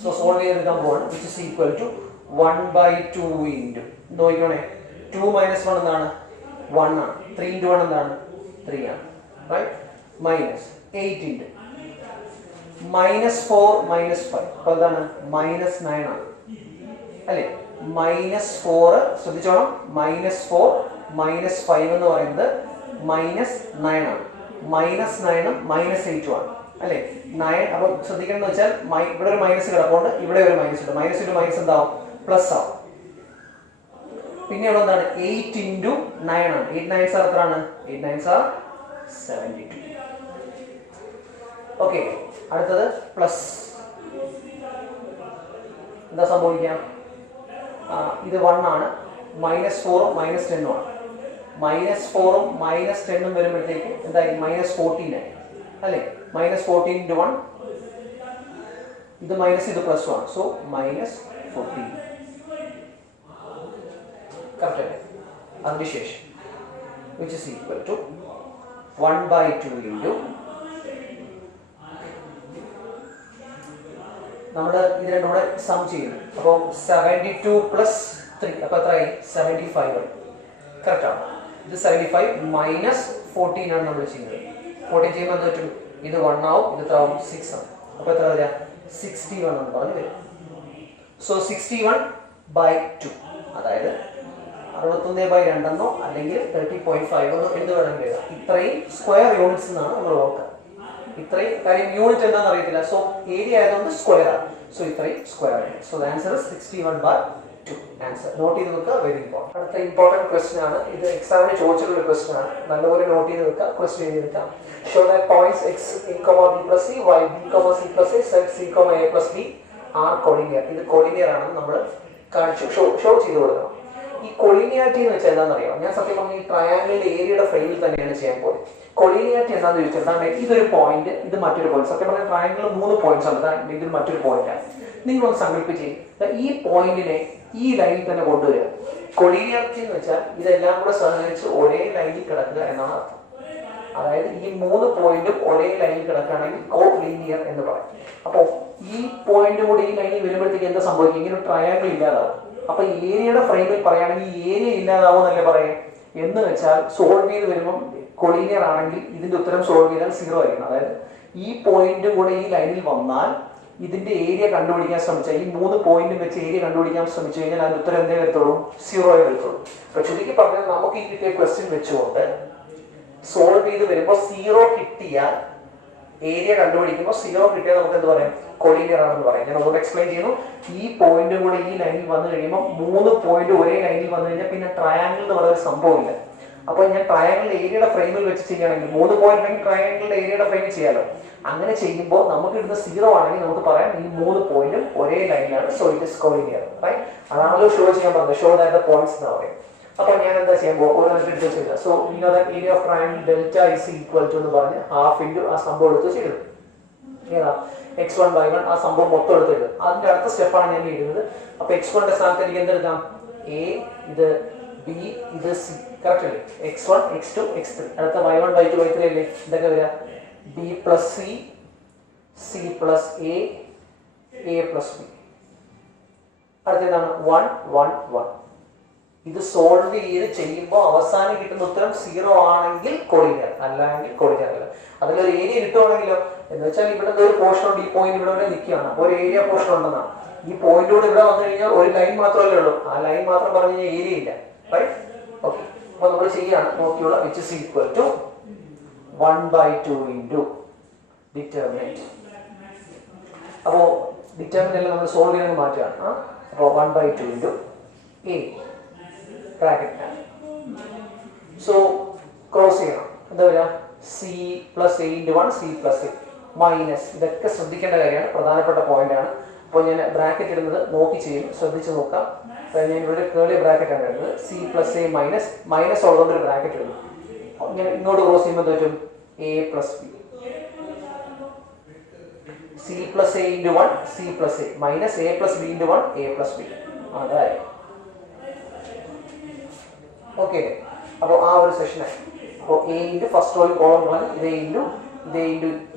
So solve ചെയ്തെടുക്കാൻ പോവാണ്. which is equal to 1/2 into നോക്കിക്കോണേ 2 - 1 എന്താണ് 1 ആണ്. 3 into 1 എന്താണ് 3 ആണ്. റൈറ്റ്. -8 into -4 -5 അപ്പോൾ എന്താണ് -9 ആണ് അല്ലേ. -4 ശ്രദ്ധിച്ചോണം. -4 -5 എന്ന് പറയുന്നത് -9 ആണ്. -9 ഉം -8 ആണ് അല്ലേ. 9 അപ്പോൾ ശ്രദ്ധിക്കണമെന്ന് വെച്ചാൽ ഇവിടെ ഒരു മൈനസ് കിടപ്പുണ്ട്, ഇവിടെ ഒരു മൈനസ് ഉണ്ട്. മൈനസ് ഇൻറ്റു മൈനസ് എന്താവും പ്ലസ് ആവും. പിന്നെ ഉള്ളത് എന്താണ് 8 into 9 ആണ്. 8 9s are എത്രയാണ് 8 9s are 72. ഓക്കെ. അടുത്തത് പ്ലസ്. എന്താ സംഭവിക്കാം, ഇത് 1 ആണ്. -4 -10 ആണ്. -4 -10 വരുമ്പോഴത്തേക്ക് എന്തായി -14 ആയി അല്ലേ. -14 into 1 ഇത് മൈനസ് ഇത് പ്ലസ് 1. സോ -14 കറക്റ്റ് അല്ലേ. അതിനുശേഷം which is equal to 1/2 into നമ്മൾ ഇത് രണ്ടും കൂടെ സം ചെയ്യുന്നു. അപ്പോൾ 72 + 3 അപ്പോൾ എത്രയായി 75 ആയി. കറക്റ്റ് ആണ്. ഇത് 75 -14 ആണ് നമ്മൾ ചെയ്യുന്നത്. 14 ചെയ്യുമ്പോൾ എന്ത് പറ്റും? ഇത് 1 ആവും, ഇത് എത്ര ആവും? 6 ആണ്. അപ്പോൾ എത്ര വരിക? 61 എന്ന് പറഞ്ഞു വരും. സോ 61/2, അതായത് 61/2 എന്നോ അല്ലെങ്കിൽ 30.5 എന്നോ എന്ത് വേണമെങ്കിൽ എഴുതാം. ഇത്രയും സ്ക്വയർ യൂണിറ്റ്സ് എന്നാണ് നമ്മൾ ഓർക്കുക. ഇത്രയും കാര്യം യൂണിറ്റ് എന്താണെന്ന് അറിയത്തില്ല. സോ ഏരിയ ആയതുകൊണ്ട് സ്ക്വയർ ആണ്. സോ ഇത്രയും സ്ക്വയർ ആണ്. So the answer is 61/2. Answer note ചെയ്ത് വെക്കുക. Very important. അടുത്ത ഇമ്പോർട്ടൻറ്റ് ക്വസ്റ്റൻ ആണ്. ഇത് എക്സാമിന് ചോദിച്ചിട്ടുള്ള ക്വസ്റ്റൻ ആണ്. നല്ലപോലെ നോട്ട് ചെയ്ത് വെക്കുക. ക്വസ്റ്റൻ എഴുതി വെക്കാം. Show that points x, a, b plus c, y, b, c plus a, z, c, a plus b are collinear. ഇത് കൊളിനിയർ ആണെന്ന് നമ്മൾ കാണിച്ചു ഷോ ചെയ്ത് കൊടുക്കണം. ഈ കൊളിനിയാരിറ്റി എന്ന് വെച്ചാൽ എന്താണെന്ന് അറിയാം? ഞാൻ സത്യം പറഞ്ഞാൽ ഈ ട്രയാങ്കിളിന്റെ ഏരിയയുടെ ഫ്രെയിമിൽ തന്നെയാണ് ചെയ്യാൻ പോകുന്നത്. കൊളിനിയാരിറ്റി എന്താണെന്ന് ചോദിച്ചാൽ എന്താണ്? ഇതൊരു പോയിന്റ്, ഇത് മറ്റൊരു പോയിന്റ്. സത്യം പറഞ്ഞാൽ ട്രയാങ്കിളിൽ 3 പോയിന്റ്സ് ഉണ്ട്. ഇത് മറ്റൊരു പോയിന്റാണ്. നിങ്ങളൊന്ന് സങ്കല്പിച്ച് ഈ പോയിന്റിനെ ഈ ലൈനിൽ തന്നെ കൊണ്ടുവരിക. കൊളിനിയാരിറ്റി എന്ന് വെച്ചാൽ ഇതെല്ലാം കൂടെ സഹകരിച്ച് ഒരേ ലൈനിൽ കിടക്കുക എന്നാണ് അർത്ഥം. അതായത് ഈ 3 പോയിന്റും ഒരേ ലൈനിൽ കിടക്കുകയാണെങ്കിൽ കോലീനിയർ എന്ന് പറയും. അപ്പോൾ ഈ പോയിന്റും കൂടി ഈ ലൈനിൽ വരുമ്പോഴത്തേക്ക് എന്താ സംഭവിക്കും? ഇങ്ങനെ ഒരു ട്രയാങ്കിൾ ഇല്ലാതാവും. അപ്പൊ ഏരിയയുടെ ഫ്രെയിമിൽ പറയുകയാണെങ്കിൽ ഈ ഏരിയ ഇല്ലാതാവും എന്നല്ലേ പറയാം. എന്ന് വെച്ചാൽ സോൾവ് ചെയ്ത് വരുമ്പോൾ കൊളീനിയർ ആണെങ്കിൽ ഇതിന്റെ ഉത്തരം സോൾവ് ചെയ്താൽ 0 ആയിരിക്കണം. അതായത് ഈ പോയിന്റും കൂടെ ഈ ലൈനിൽ വന്നാൽ ഇതിന്റെ ഏരിയ കണ്ടുപിടിക്കാൻ ശ്രമിച്ചാൽ ഈ 3 പോയിന്റും വെച്ച് ഏരിയ കണ്ടുപിടിക്കാൻ ശ്രമിച്ചു കഴിഞ്ഞാൽ അതിന്റെ ഉത്തരം എന്തേ വരത്തുള്ളൂ? 0 വരത്തുള്ളൂ. അപ്പൊ ചുരുക്കി പറഞ്ഞാൽ നമുക്ക് ഈ കിട്ടിയ ക്വസ്റ്റ്യൻ വെച്ചുകൊണ്ട് സോൾവ് ചെയ്ത് വരുമ്പോൾ 0 കിട്ടിയാൽ ഏരിയ കണ്ടുപിടിക്കുമ്പോൾ 0 കിട്ടിയാൽ നമുക്ക് എന്ത് പറയാം? കൊളീനിയർ ആണെന്ന് പറയാം. ഞാൻ ഒന്നുകൂടെ എക്സ്പ്ലെയിൻ ചെയ്യുന്നു. ഈ പോയിന്റും കൂടെ ഈ ലൈനിൽ വന്നു കഴിയുമ്പോൾ 3 പോയിന്റ് ഒരേ ലൈനിൽ വന്നു കഴിഞ്ഞാൽ പിന്നെ ട്രയാങ്കിൾ എന്ന് പറയുന്ന സംഭവമില്ല. അപ്പൊ ഞാൻ ട്രയാങ്കിളിന്റെ ഏരിയയുടെ ഫ്രെയിമിൽ വെച്ച് ചെയ്യുകയാണെങ്കിൽ 3 പോയിന്റ് ഉണ്ടെങ്കിൽ ട്രയാങ്കിളിന്റെ ഏരിയയുടെ ഫ്രെയിമിൽ ചെയ്യാലോ. അങ്ങനെ ചെയ്യുമ്പോൾ നമുക്ക് ഇടുന്ന 0 ആണെങ്കിൽ നമുക്ക് പറയാം ഈ 3 പോയിന്റും ഒരേ ലൈനിലാണ്. So it is collinear. Right? അതാണല്ലോ ഷോ ചെയ്യാൻ പറഞ്ഞത്. ഷോ ദാറ്റ് ദ പോയിന്റ്സ് എന്ന് പറയും. അപ്പൊ ഞാൻ എന്താ ചെയ്യുമ്പോൾ ഓരോന്നിട്ട് ചെയ്ത so area of triangle delta is equal to എന്ന് പറഞ്ഞ് ഹാഫ് ഇൻറ്റു ആ സംഭവം എടുത്ത് ചെയ്തു. ഏതാ? x1 y1 ആ സംഭവം മൊത്തം എടുത്തിട്ട് അതിന്റെ അടുത്ത സ്റ്റെപ്പാണ് ഞാൻ എഴുതുന്നത്. അപ്പൊ x1ന്റെ സ്ഥാനത്ത് എനിക്ക് എന്തെടുക്കാം? a, ഇത് b, ഇത് c. കറക്റ്റ് അല്ലേ? x1 x2 x3. അടുത്ത y1 y2 y3 അല്ലേ? ഇതൊക്കെ വരിക b plus c, c plus a, a plus b. അടുത്ത എന്താണ്? 1 1 1. ഇത് സോൾവ് ചെയ്ത് ചെയ്യുമ്പോൾ അവസാനം കിട്ടുന്ന ഉത്തരം 0 ആണെങ്കിൽ കൊളീനിയർ, അല്ലെങ്കിൽ കൊളീനിയർ അല്ല. അതിലൊരു ഏരിയ കിട്ടുവാണെങ്കിലോ എന്ന് വെച്ചാൽ ഇവിടെ ഒരു പോർഷൻ ഉണ്ട്. ഈ പോയിന്റ് ഇവിടെ വരെ നിൽക്കുകയാണ്. അപ്പോൾ ഒരു ഏരിയ പോർഷൻ ഉണ്ടെന്നാണ്. ഈ പോയിന്റോട് ഇവിടെ വന്നു കഴിഞ്ഞാൽ ഒരു ലൈൻ മാത്രമല്ലേ ഉള്ളൂ. ആ ലൈൻ മാത്രം പറഞ്ഞു കഴിഞ്ഞാൽ ഏരിയ ഇല്ല. റൈറ്റ്? ഓക്കെ. അപ്പൊ നമ്മൾ ചെയ്യാണ് നോക്കിയുള്ള which is equal to 1/2 into determinant. അപ്പോ ഡിറ്റർമിനന്റ് നമ്മൾ സോൾവ് ചെയ്യാൻ മാറ്റുകയാണ്. അപ്പോൾ 1/2 into a bracket. So cross ചെയ്യണം. എന്താ വരിക? c plus a into 1 c plus a minus. ഇതൊക്കെ ശ്രദ്ധിക്കേണ്ട കാര്യമാണ്, പ്രധാനപ്പെട്ട പോയിന്റ് ആണ്. അപ്പോൾ ഞാൻ ബ്രാക്കറ്റ് ഇടുന്നത് നോക്കി ചെയ്യും, ശ്രദ്ധിച്ച് നോക്കാം. ഞാൻ ഇവിടെ കേളി ബ്രാക്കറ്റ് ആണ് ഇടുന്നത്. c plus a minus minus ഉള്ളതുകൊണ്ട് ഒരു ബ്രാക്കറ്റ് ഇടുന്നു. ഞാൻ ഇങ്ങോട്ട് ക്രോസ് ചെയ്യുമ്പോൾ പറ്റും a plus b. c plus a into 1 c plus a minus a plus b into 1 a plus b. അതായി. ഓക്കെ. അപ്പോൾ ആ ഒരു സെഷനായി. അപ്പോൾ a into first row column കളഞ്ഞ് ഇത് ഇൻറ്റു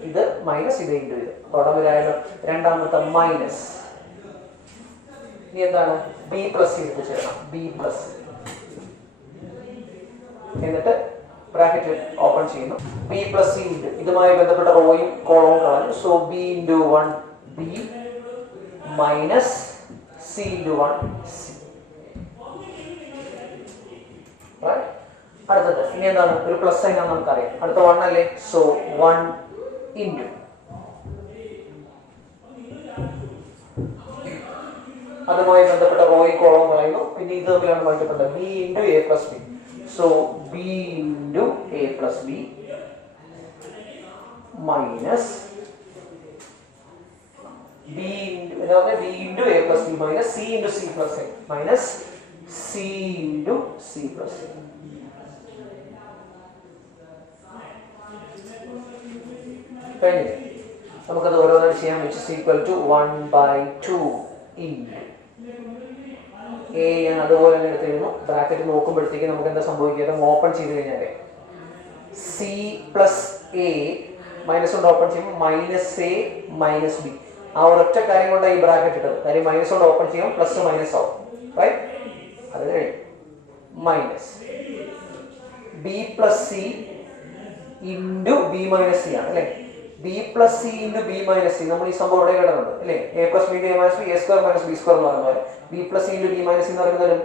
ഇത് മൈനസ് ഇത് ഇൻറ്റു ഇത്. അവിടെ വരായാലോ രണ്ടാമത്തെ മൈനസ്. ഇനി എന്താണ്? ബി പ്ലസ് എടുത്ത് ചേരണം. ബി പ്ലസ് എന്നിട്ട് ബ്രാക്കറ്റ് ഓപ്പൺ ചെയ്യുന്നു. ബി പ്ലസ് സി ഇൻറ്റു ഇതുമായി ബന്ധപ്പെട്ട റോയും കോളവും കളഞ്ഞു. So B into 1 B minus C into 1 C. അടുത്തത് ഇനി എന്താണ്? ഒരു പ്ലസ് സൈൻ ആണ് നമുക്കറിയാം. അടുത്ത 1 അല്ലേ? സോ 1 ഇൻറ്റു അതുമായി ബന്ധപ്പെട്ട റോയും കോളവും പറയുന്നു. പിന്നെ ഇത് തമ്മിലാണ് ബന്ധപ്പെട്ടത് B into A plus B. So B into A plus B minus B into A plus B minus C into C plus A minus C into C plus A. കഴിഞ്ഞില്ലേ? നമുക്കത് ഓരോന്നായിട്ട് ചെയ്യാൻ വെച്ച് ഈക്വൽ ടു 1/2 ഇൻറ്റു എ. ഞാൻ അതുപോലെ തന്നെ എടുത്തിരുന്നു. Bracket നോക്കുമ്പോഴത്തേക്ക് നമുക്ക് എന്താ സംഭവിക്കുക? ഓപ്പൺ ചെയ്ത് കഴിഞ്ഞാൽ സി പ്ലസ് എ മൈനസ് കൊണ്ട് ഓപ്പൺ ചെയ്യുമ്പോൾ മൈനസ് എ മൈനസ് ബി. ആ ഒരൊറ്റ കാര്യം കൊണ്ട് ഈ ബ്രാക്കറ്റ് ഇട്ടത്. കാര്യം മൈനസ് കൊണ്ട് ഓപ്പൺ ചെയ്യാം, പ്ലസ് മൈനസ് ആവും. റൈറ്റ്? അത് കഴിഞ്ഞു minus b plus c into b minus c ആണ് അല്ലേ. B plus c into b minus c, നമ്മൾ ഈ സംഭവം ഇവിടെ കിടന്നുണ്ട് അല്ലേ. A plus b a minus b a square minus b square എന്ന് പറയുന്ന പോലെ b plus c into b minus c എന്ന് പറയുന്നത്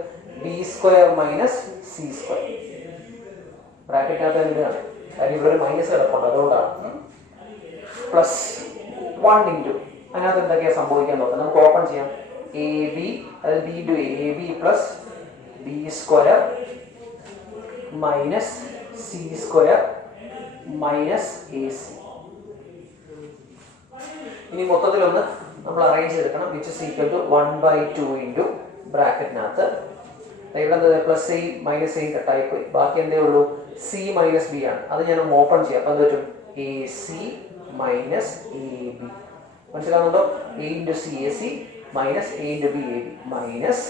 b square minus c square. ബ്രാക്കറ്റിനകത്ത് തന്നെയാണ്, കാര്യം ഇവിടെ ഒരു മൈനസ് കിടപ്പുണ്ട്, അതുകൊണ്ടാണ്. പ്ലസ് 1 ഇൻറ്റു അതിനകത്ത് എന്തൊക്കെയാണ് സംഭവിക്കാൻ നോക്കാം, നമുക്ക് ഓപ്പൺ ചെയ്യാം. എ ബി, അതായത് b into a b plus b square minus c square minus a c. ഇനി മൊത്തത്തിലൊന്ന് നമ്മൾ അറേഞ്ച് ചെയ്തെടുക്കണം. Which is equal to 1/2 into ബ്രാക്കറ്റിനകത്ത് ഇവിടെ എന്താ പ്ലസ് എ മൈനസ് എ കട്ടായി പോയി, ബാക്കി എന്തേ ഉള്ളൂ സി മൈനസ് ബി ആണ്. അത് ഞാൻ ഓപ്പൺ ചെയ്യാം. അപ്പം എന്ത് പറ്റും, a c minus a b. മനസ്സിലാവുന്നുണ്ടോ? A into c a c minus a into b a b minus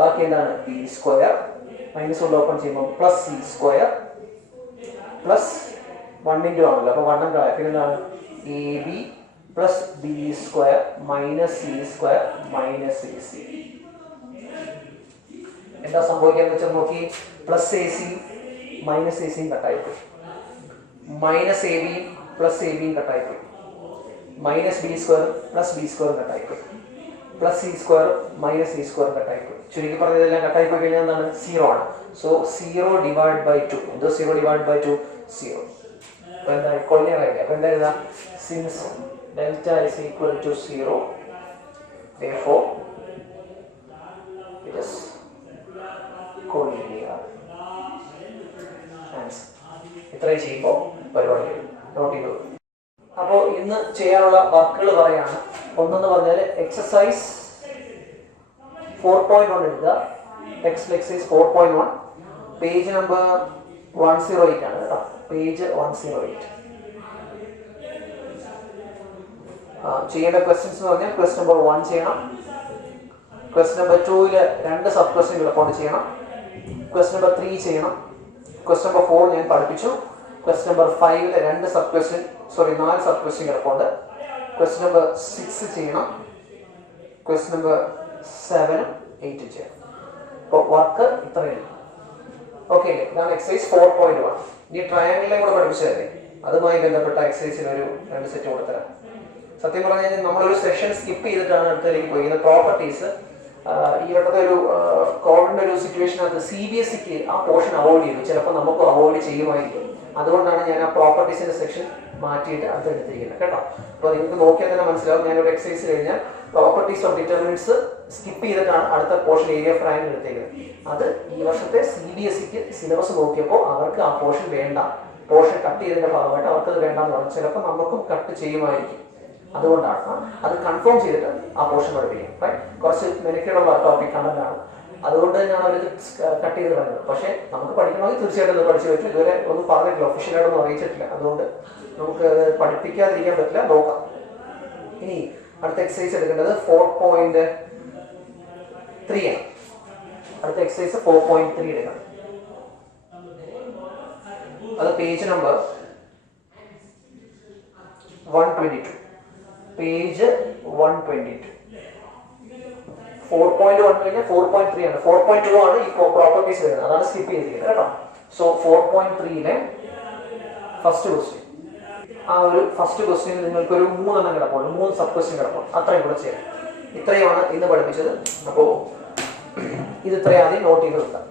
ബാക്കി എന്താണ് ബി സ്ക്വയർ മൈനസ് കൊണ്ട് ഓപ്പൺ ചെയ്യുമ്പോൾ plus c square plus 1 into ആണല്ലോ, അപ്പോൾ 1 കളയാം. പിന്നെ എന്താണ് a b plus b square minus c square minus a c. എന്താ സംഭവിക്കാന്ന് വെച്ചാൽ നോക്കി, plus a c minus a സിയും കട്ടായിപ്പോയി, minus a b plus a ബിയും കട്ടായിപ്പോയി, minus b square plus b square കട്ടായിപ്പോയി, plus c square minus c square കട്ടായിപ്പോയി. ചുരുക്കി പറഞ്ഞതെല്ലാം കട്ടായിപ്പോയി കഴിഞ്ഞാൽ എന്താണ് 0 ആണ്. So 0 divide by 2. എന്തോ 0 ഡിവൈഡ് ബൈ 2 0. അപ്പോൾ എന്താ കൊള്ളിയാറായില്ലേ. അപ്പോൾ എന്താ എഴുതാം, since delta is equal to 0 therefore it is collinear. ഇത്രയും ചെയ്യുമ്പോൾ പരിപാടി നോട്ട് ചെയ്തു. അപ്പോൾ ഇന്ന് ചെയ്യാനുള്ള വർക്കുകൾ പറയാണ്. ഒന്നെന്ന് പറഞ്ഞാൽ എക്സസൈസ് 4.1 എടുക്കുക. എക്സസൈസ് 4.1 പേജ് നമ്പർ 108 ആണ് കേട്ടോ, പേജ് 108. ചെയ്യേണ്ട ക്വസ്റ്റ്യൻസ് എന്ന് പറഞ്ഞാൽ ക്വസ്റ്റ്യൻ നമ്പർ 1 ചെയ്യണം, ക്വസ്റ്റ്യൻ നമ്പർ 2 2 സബ് ക്വസ്റ്റ്യൻ കിടപ്പുണ്ട് ചെയ്യണം, ക്വസ്റ്റ്യൻ നമ്പർ 3 ചെയ്യണം, ക്വസ്റ്റ്യൻ നമ്പർ 4 ഞാൻ പഠിപ്പിച്ചു, question number 5 2 sub question 4 sub question കിടപ്പുണ്ട്, ക്വസ്റ്റ്യൻ നമ്പർ 6 ചെയ്യണം, ക്വസ്റ്റ്യൻ നമ്പർ 7 8 ചെയ്യണം. അപ്പോൾ വർക്ക് ഇത്രയും. ഓക്കെ, ഇതാണ് എക്സസൈസ് 4.1. ഇനി ട്രയാങ്കിളിനെ കൂടെ പഠിപ്പിച്ചതല്ലേ, അതുമായി ബന്ധപ്പെട്ട എക്സസൈസിന് ഒരു 2 സെറ്റ് കൊടുത്തരാം. സത്യം പറഞ്ഞു കഴിഞ്ഞാൽ നമ്മളൊരു സെഷൻ സ്കിപ്പ് ചെയ്തിട്ടാണ് അടുത്തേക്ക് പോയി. പ്രോപ്പർട്ടീസ് ഈ വട്ടത്തെ ഒരു കോവിഡിന്റെ ഒരു സിറ്റുവേഷനകത്ത് CBSEക്ക് ആ പോർഷൻ അവോയ്ഡ് ചെയ്തു. ചിലപ്പോൾ നമുക്ക് അവോയ്ഡ് ചെയ്യുമായിരിക്കും. അതുകൊണ്ടാണ് ഞാൻ ആ പ്രോപ്പർട്ടീസിന്റെ സെക്ഷൻ മാറ്റിയിട്ട് അടുത്തെടുത്തിരിക്കുന്നത് കേട്ടോ. അപ്പോൾ നിങ്ങൾക്ക് നോക്കിയാൽ തന്നെ മനസ്സിലാവും, ഞാനൊരു എക്സസൈസ് കഴിഞ്ഞാൽ പ്രോപ്പർട്ടീസ് ഓഫ് ഡിറ്റർമിനൻറ്റ്സ് സ്കിപ്പ് ചെയ്തിട്ടാണ് അടുത്ത പോർഷൻ ഏരിയ ഓഫ് ട്രയാങ്കിൾ എടുത്തേക്കുന്നത്. അത് ഈ വർഷത്തെ CBSEക്ക് സിലബസ് നോക്കിയപ്പോൾ അവർക്ക് ആ പോർഷൻ വേണ്ട, പോർഷൻ കട്ട് ചെയ്തതിന്റെ ഭാഗമായിട്ട് അവർക്കത് വേണ്ടെന്ന് പറഞ്ഞു. ചിലപ്പോൾ നമുക്കും കട്ട് ചെയ്യുമായിരിക്കും. അതുകൊണ്ടാണ് അത് കൺഫേം ചെയ്തിട്ട് ആ പോർഷൻ പഠിപ്പിക്കും. കുറച്ച് മെനക്കേടുള്ള ടോപ്പിക് കണ്ടന്റാണ്, അതുകൊണ്ട് തന്നെയാണ് അവർ കട്ട് ചെയ്ത് പറയുന്നത്. പക്ഷേ നമുക്ക് പഠിക്കണമെങ്കിൽ തീർച്ചയായിട്ടും അത് പഠിച്ചു പറ്റും. ഇതുവരെ ഒന്നും പറഞ്ഞിട്ടില്ല, ഒഫീഷ്യലായിട്ടൊന്നും അറിയിച്ചിട്ടില്ല. അതുകൊണ്ട് നമുക്ക് പഠിപ്പിക്കാതിരിക്കാൻ പറ്റില്ല, നോക്കാം. ഇനി അടുത്ത എക്സസൈസ് എടുക്കേണ്ടത് 4.3 ആണ്. അടുത്ത എക്സസൈസ് 4.3 എടുക്കണം. അത് പേജ് നമ്പർ 122, പേജ് 122. 4.1 കഴിഞ്ഞാൽ 4.3 ആണ്. 4.2 ആണ് ഈ പ്രോപ്പർട്ടീസ് വരുന്നത്, അതാണ് സ്കിപ്പ് ചെയ്തിരിക്കുന്നത് കേട്ടോ. സോ 4.3 ഫസ്റ്റ് ക്വസ്റ്റ്യൻ, ആ ഒരു ഫസ്റ്റ് ക്വസ്റ്റ്യൻ നിങ്ങൾക്കൊരു 3 കിടപ്പുണ്ട്, 3 സബ് ക്വസ്റ്റ്യൻ കിടപ്പുണ്ട്. അത്രയും കൂടെ ചെയ്യാം. ഇത്രയുമാണ് ഇന്ന് പഠിപ്പിച്ചത്. അപ്പോൾ ഇത് ഇത്രയും ആദ്യം നോട്ട് ചെയ്ത് വെക്കാം.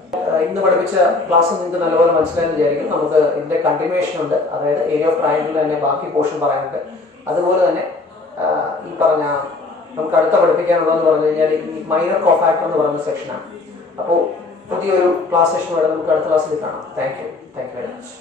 ഇന്ന് പഠിപ്പിച്ച ക്ലാസ് നിങ്ങൾക്ക് നല്ലപോലെ മനസ്സിലായെന്ന് വിചാരിക്കും. നമുക്ക് ഇതിന്റെ കണ്ടിന്യൂവേഷൻ ഉണ്ട്, അതായത് ഏരിയ ഓഫ് ട്രയാങ്കിളിൽ തന്നെ ബാക്കി പോർഷൻ പറയാനുണ്ട്. അതുപോലെ തന്നെ ഈ പറഞ്ഞ നമുക്ക് അടുത്ത പഠിപ്പിക്കാനുള്ളതെന്ന് പറഞ്ഞു കഴിഞ്ഞാൽ ഈ മൈനർ കോഫാക്ടർ എന്ന് പറയുന്ന സെക്ഷനാണ്. അപ്പോൾ പുതിയൊരു ക്ലാസ് സെഷൻ വരെ നമുക്ക് അടുത്ത ക്ലാസ്സിൽ കാണാം. Thank you very much.